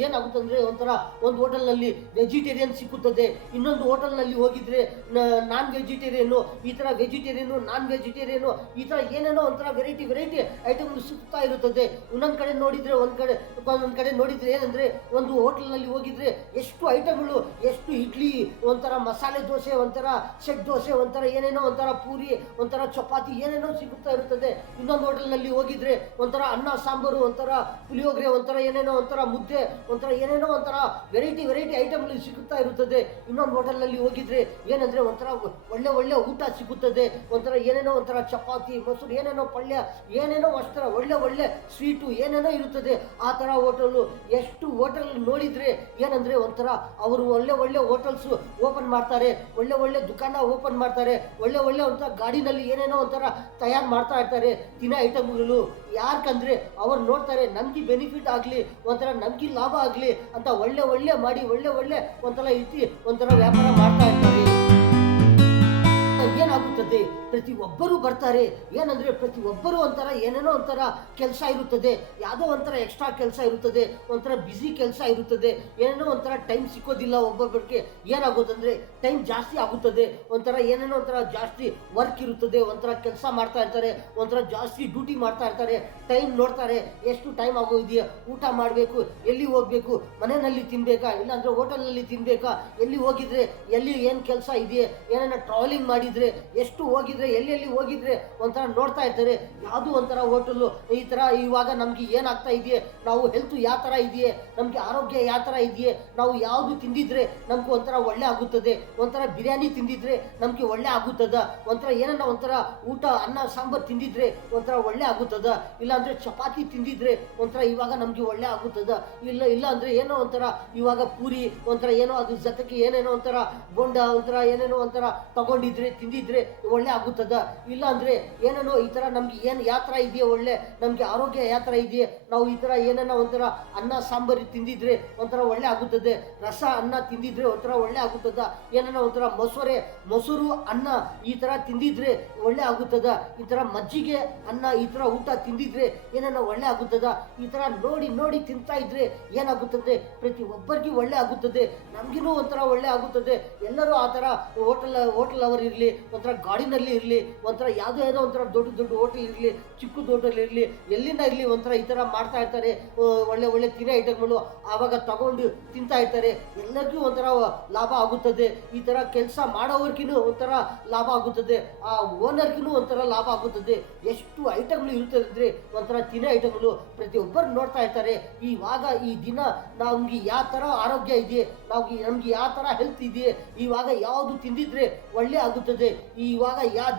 ಏನಾಗುತ್ತೆ ಅಂದರೆ ಒಂಥರ ಒಂದು ಹೋಟೆಲ್ನಲ್ಲಿ ವೆಜಿಟೇರಿಯನ್ ಸಿಕ್ಕುತ್ತದೆ, ಇನ್ನೊಂದು ಹೋಟೆಲ್ನಲ್ಲಿ ಹೋಗಿದ್ರೆ ನಾನ್ ವೆಜಿಟೇರಿಯನ್ನು, ಈ ಥರ ವೆಜಿಟೇರಿಯನ್ನು, ನಾನ್ ವೆಜಿಟೇರಿಯನ್ನು, ಈ ಥರ ಏನೇನೋ ಒಂಥರ ವೆರೈಟಿ ಐಟಮ್ಗಳು ಸಿಗ್ತಾ ಇರುತ್ತದೆ. ಇನ್ನೊಂದು ಕಡೆ ನೋಡಿದರೆ ಒಂದೊಂದು ಕಡೆ ನೋಡಿದರೆ ಏನಂದರೆ ಒಂದು ಹೋಟೆಲ್ನಲ್ಲಿ ಹೋಗಿದ್ರೆ ಎಷ್ಟು ಐಟಮ್ಗಳು, ಎಷ್ಟು ಇಡ್ಲಿ, ಒಂಥರ ಮಸಾಲೆ ದೋಸೆ, ಒಂಥರ ಸೆಟ್ ದೋಸೆ, ಒಂಥರ ಏನೇನೋ ಒಂಥರ ಪೂರಿ, ಒಂಥರ ಚಪಾತಿ ಏನೇನೋ ಸಿಗುತ್ತಾ ಇರುತ್ತದೆ. ಇನ್ನೊಂದು ಹೋಟೆಲ್ನಲ್ಲಿ ಹೋಗಿದ್ರೆ ಒಂಥರ ಅನ್ನ ಸಾಂಬಾರು, ಒಂಥರ ಪುಳಿಯೋಗರೆ, ಒಂಥರ ಏನೇನೋ ಒಂಥರ ಮುದ್ದೆ, ಒಂಥರ ಏನೇನೋ ಒಂಥರ ವೆರೈಟಿ ಐಟಮ್ಗಳು ಸಿಗುತ್ತಾ ಇರುತ್ತದೆ. ಇನ್ನೊಂದು ಹೋಟೆಲ್ನಲ್ಲಿ ಹೋಗಿದ್ರೆ ಏನಂದರೆ ಒಂಥರ ಒಳ್ಳೆ ಊಟ ಸಿಗುತ್ತದೆ, ಒಂಥರ ಏನೇನೋ ಒಂಥರ ಚಪಾತಿ, ಮೊಸರು, ಏನೇನೋ ಪಲ್ಯ, ಏನೇನೋ ಅಷ್ಟರ ಒಳ್ಳೆ ಸ್ವೀಟು ಏನೇನೋ ಇರುತ್ತದೆ. ಆ ಥರ ಹೋಟೆಲು ಎಷ್ಟು ಹೋಟೆಲ್ ನೋಡಿದರೆ ಏನಂದರೆ ಒಂಥರ ಅವರು ಒಳ್ಳೆ ಹೋಟೆಲ್ಸು ಓಪನ್ ಮಾಡ್ತಾರೆ, ಒಳ್ಳೆ ದುಕಾನ ಓಪನ್ ಮಾಡ್ತಾರೆ, ಒಳ್ಳೆ ಒಂಥರ ಗಾಡಿನಲ್ಲಿ ಏನೇನೋ ಒಂಥರ ತಯಾರು ಮಾಡ್ತಾ ಇರ್ತಾರೆ ತಿನ್ನೋ ಐಟಮ್ಗಳು. ಯಾಕಂದರೆ ಅವ್ರು ನೋಡ್ತಾರೆ ನಮ್ಗೆ ಬೆನಿಫಿಟ್ ಆಗಲಿ, ಒಂಥರ ನಮ್ಗೆ ಲಾಭ ಆಗಲಿ ಅಂತ ಒಳ್ಳೆ ಮಾಡಿ ಒಳ್ಳೆ ಒಂಥರ ವ್ಯಾಪಾರ ಮಾಡ್ತಾ ಇರ್ತಾರೆ. ಏನಾಗುತ್ತದೆ ಪ್ರತಿ ಒಬ್ಬರು ಬರ್ತಾರೆ. ಏನಂದರೆ ಪ್ರತಿ ಒಬ್ಬರು ಒಂಥರ ಏನೇನೋ ಒಂಥರ ಕೆಲಸ ಇರುತ್ತದೆ, ಯಾವುದೋ ಒಂಥರ ಎಕ್ಸ್ಟ್ರಾ ಕೆಲಸ ಇರುತ್ತದೆ, ಒಂಥರ ಬ್ಯುಸಿ ಕೆಲಸ ಇರುತ್ತದೆ, ಏನೇನೋ ಒಂಥರ ಟೈಮ್ ಸಿಕ್ಕೋದಿಲ್ಲ. ಒಬ್ಬೊಬ್ಬರಿಗೆ ಏನಾಗೋದಂದರೆ ಟೈಮ್ ಜಾಸ್ತಿ ಆಗುತ್ತದೆ, ಒಂಥರ ಏನೇನೋ ಒಂಥರ ಜಾಸ್ತಿ ವರ್ಕ್ ಇರುತ್ತದೆ, ಒಂಥರ ಕೆಲಸ ಮಾಡ್ತಾ ಇರ್ತಾರೆ, ಒಂಥರ ಜಾಸ್ತಿ ಡ್ಯೂಟಿ ಮಾಡ್ತಾ ಇರ್ತಾರೆ. ಟೈಮ್ ನೋಡ್ತಾರೆ ಎಷ್ಟು ಟೈಮ್ ಆಗೋದಿದೆಯಾ, ಊಟ ಮಾಡಬೇಕು, ಎಲ್ಲಿ ಹೋಗಬೇಕು, ಮನೆಯಲ್ಲಿ ತಿನ್ನಬೇಕಾ ಇಲ್ಲಾಂದರೆ ಹೋಟೆಲ್ನಲ್ಲಿ ತಿನ್ನಬೇಕಾ, ಎಲ್ಲಿ ಹೋಗಿದ್ರೆ ಎಲ್ಲಿ ಏನು ಕೆಲಸ ಇದೆಯಾ, ಏನೇನೋ ಟ್ರಾವೆಲಿಂಗ್ ಮಾಡಿದರೆ ಎಷ್ಟು ಹೋಗಿದ್ರೆ ಹೋಗಿದ್ರೆ ಎಲ್ಲೆಲ್ಲಿ ಹೋಗಿದ್ರೆ ಒಂಥರ ನೋಡ್ತಾ ಇರ್ತಾರೆ, ಯಾವುದು ಒಂಥರ ಹೋಟೆಲ್ಲು ಈ ಥರ ಇವಾಗ ನಮಗೆ ಏನಾಗ್ತಾ ಇದೆಯೇ, ನಾವು ಹೆಲ್ತ್ ಯಾವ ಥರ ಇದೆಯೇ, ನಮಗೆ ಆರೋಗ್ಯ ಯಾವ ಥರ ಇದೆಯೇ, ನಾವು ಯಾವುದು ತಿಂದಿದ್ರೆ ನಮ್ಗೆ ಒಂಥರ ಒಳ್ಳೆ ಆಗುತ್ತದೆ, ಒಂಥರ ಬಿರಿಯಾನಿ ತಿಂದಿದ್ರೆ ನಮಗೆ ಒಳ್ಳೆ ಆಗುತ್ತದ, ಒಂಥರ ಏನನ್ನ ಒಂಥರ ಊಟ ಅನ್ನ ಸಾಂಬಾರು ತಿಂದಿದ್ರೆ ಒಂಥರ ಒಳ್ಳೆ ಆಗುತ್ತದ, ಇಲ್ಲಾಂದರೆ ಚಪಾತಿ ತಿಂದಿದ್ರೆ ಒಂಥರ ಇವಾಗ ನಮಗೆ ಒಳ್ಳೆ ಆಗುತ್ತದ, ಇಲ್ಲ ಅಂದರೆ ಏನೋ ಒಂಥರ ಇವಾಗ ಪೂರಿ ಒಂಥರ ಏನೋ ಅದು ಜೊತೆಗೆ ಏನೇನೋ ಒಂಥರ ಬೋಂಡ ಒಂಥರ ಏನೇನೋ ಒಂಥರ ತಗೊಂಡಿದ್ರೆ ತಿಂದಿದ್ರೆ ಒಳ್ಳೆ ಆಗುತ್ತದ, ಇಲ್ಲ ಅಂದರೆ ಏನೇನೋ ಈ ಥರ ನಮ್ಗೆ ಏನು ಯಾವ ಥರ ಇದೆಯೋ ಒಳ್ಳೆ ನಮಗೆ ಆರೋಗ್ಯ ಯಾವ ಥರ ಇದೆಯೇ, ನಾವು ಈ ಥರ ಏನೇನೋ ಒಂಥರ ಅನ್ನ ಸಾಂಬಾರು ತಿಂದಿದ್ರೆ ಒಂಥರ ಒಳ್ಳೆ ಆಗುತ್ತದೆ, ರಸ ಅನ್ನ ತಿಂದಿದ್ರೆ ಒಂಥರ ಒಳ್ಳೆ ಆಗುತ್ತದ, ಏನೇನೋ ಒಂಥರ ಮೊಸರು ಅನ್ನ ಈ ಥರ ತಿಂದಿದ್ರೆ ಒಳ್ಳೆ ಆಗುತ್ತದ, ಈ ಥರ ಮಜ್ಜಿಗೆ ಅನ್ನ ಈ ಥರ ಊಟ ತಿಂದಿದ್ರೆ ಏನೇನೋ ಒಳ್ಳೆ ಆಗುತ್ತದ, ಈ ಥರ ನೋಡಿ ತಿಂತಾ ಇದ್ರೆ ಏನಾಗುತ್ತದೆ, ಪ್ರತಿ ಒಬ್ಬರಿಗೂ ಒಳ್ಳೆ ಆಗುತ್ತದೆ, ನಮಗಿನೂ ಒಂಥರ ಒಳ್ಳೆ ಆಗುತ್ತದೆ. ಎಲ್ಲರೂ ಆ ಥರ ಹೋಟೆಲ್ ಅವರು ಇರಲಿ, ಒಂಥರ ಗಾಡಿನಲ್ಲಿ ಇರಲಿ, ಒಂಥರ ಯಾವುದೋ ಒಂಥರ ದೊಡ್ಡ ಹೋಟೆಲ್ ಇರಲಿ, ಚಿಕ್ಕದು ಹೋಟೆಲ್ ಇರಲಿ, ಎಲ್ಲಿಂದ ಇರಲಿ ಒಂಥರ ಈ ಥರ ಮಾಡ್ತಾ ಇರ್ತಾರೆ, ಒಳ್ಳೆ ತಿನ್ನೋ ಐಟಮ್ಗಳು ಆವಾಗ ತಗೊಂಡು ತಿಂತಾ ಇರ್ತಾರೆ, ಎಲ್ಲರಿಗೂ ಒಂಥರ ಲಾಭ ಆಗುತ್ತದೆ. ಈ ಥರ ಕೆಲಸ ಮಾಡೋವ್ರಿಗೂ ಒಂಥರ ಲಾಭ ಆಗುತ್ತದೆ, ಆ ಓನರ್ಗೂ ಒಂಥರ ಲಾಭ ಆಗುತ್ತದೆ. ಎಷ್ಟು ಐಟಮ್ಗಳು ಇರುತ್ತದೆ ಅಂದರೆ ಒಂಥರ ತಿನ್ನೋ ಐಟಮ್ಗಳು ಪ್ರತಿಯೊಬ್ಬರು ನೋಡ್ತಾ ಇರ್ತಾರೆ. ಇವಾಗ ಈ ದಿನ ನಮ್ಗೆ ಯಾವ ಥರ ಆರೋಗ್ಯ ಇದೆ, ನಮ್ಗೆ ಯಾವ ಥರ ಹೆಲ್ತ್ ಇದೆ, ಇವಾಗ ಯಾವುದು ತಿಂದಿದ್ರೆ ಒಳ್ಳೆ ಆಗುತ್ತದೆ, ಇವಾಗ ಯಾವ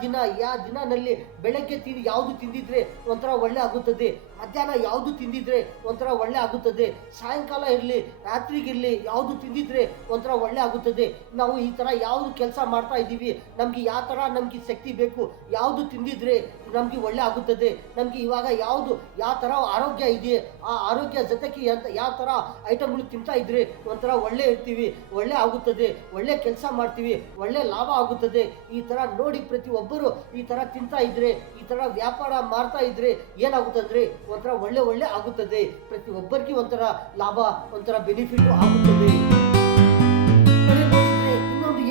ದಿನದಲ್ಲಿ ಬೆಳಗ್ಗೆ ಯಾವುದು ತಿಂದಿದ್ರೆ ಒಂಥರ ಒಳ್ಳೆ ಆಗುತ್ತದೆ, ಮಧ್ಯಾಹ್ನ ಯಾವುದು ತಿಂದಿದ್ರೆ ಒಂಥರ ಒಳ್ಳೆ ಆಗುತ್ತದೆ, ಸಾಯಂಕಾಲ ಇರಲಿ ರಾತ್ರಿಗಿರಲಿ ಯಾವುದು ತಿಂದಿದ್ರೆ ಒಂಥರ ಒಳ್ಳೆ ಆಗುತ್ತದೆ. ನಾವು ಈ ಥರ ಯಾವುದು ಕೆಲಸ ಮಾಡ್ತಾ ಇದ್ದೀವಿ, ನಮಗೆ ಯಾವ ಥರ ನಮಗೆ ಶಕ್ತಿ ಬೇಕು, ಯಾವುದು ತಿಂದಿದ್ರೆ ನಮಗೆ ಒಳ್ಳೆ ಆಗುತ್ತದೆ, ನಮಗೆ ಇವಾಗ ಯಾವ ಥರ ಆರೋಗ್ಯ ಇದೆ, ಆ ಆರೋಗ್ಯ ಜೊತೆಗೆ ಯಾವ ಥರ ಐಟಮ್ಗಳು ತಿಂತಾ ಇದ್ರೆ ಒಂಥರ ಒಳ್ಳೆ ಇರ್ತೀವಿ, ಒಳ್ಳೆ ಆಗುತ್ತದೆ, ಒಳ್ಳೆ ಕೆಲಸ ಮಾಡ್ತೀವಿ, ಒಳ್ಳೆ ಲಾಭ ಆಗುತ್ತದೆ. ಈ ಥರ ನೋಡಿ ಪ್ರತಿಯೊಬ್ಬರು ಈ ಥರ ತಿಂತಾ ಇದ್ರೆ, ಈ ಥರ ವ್ಯಾಪಾರ ಮಾಡ್ತಾ ಇದ್ರೆ ಏನಾಗುತ್ತಂದ್ರೆ ಒಂಥರ ಒಳ್ಳೆ ಆಗುತ್ತದೆ, ಪ್ರತಿಯೊಬ್ಬರಿಗೆ ಒಂಥರ ಲಾಭ ಒಂಥರ ಬೆನಿಫಿಟ್ ಆಗುತ್ತದೆ.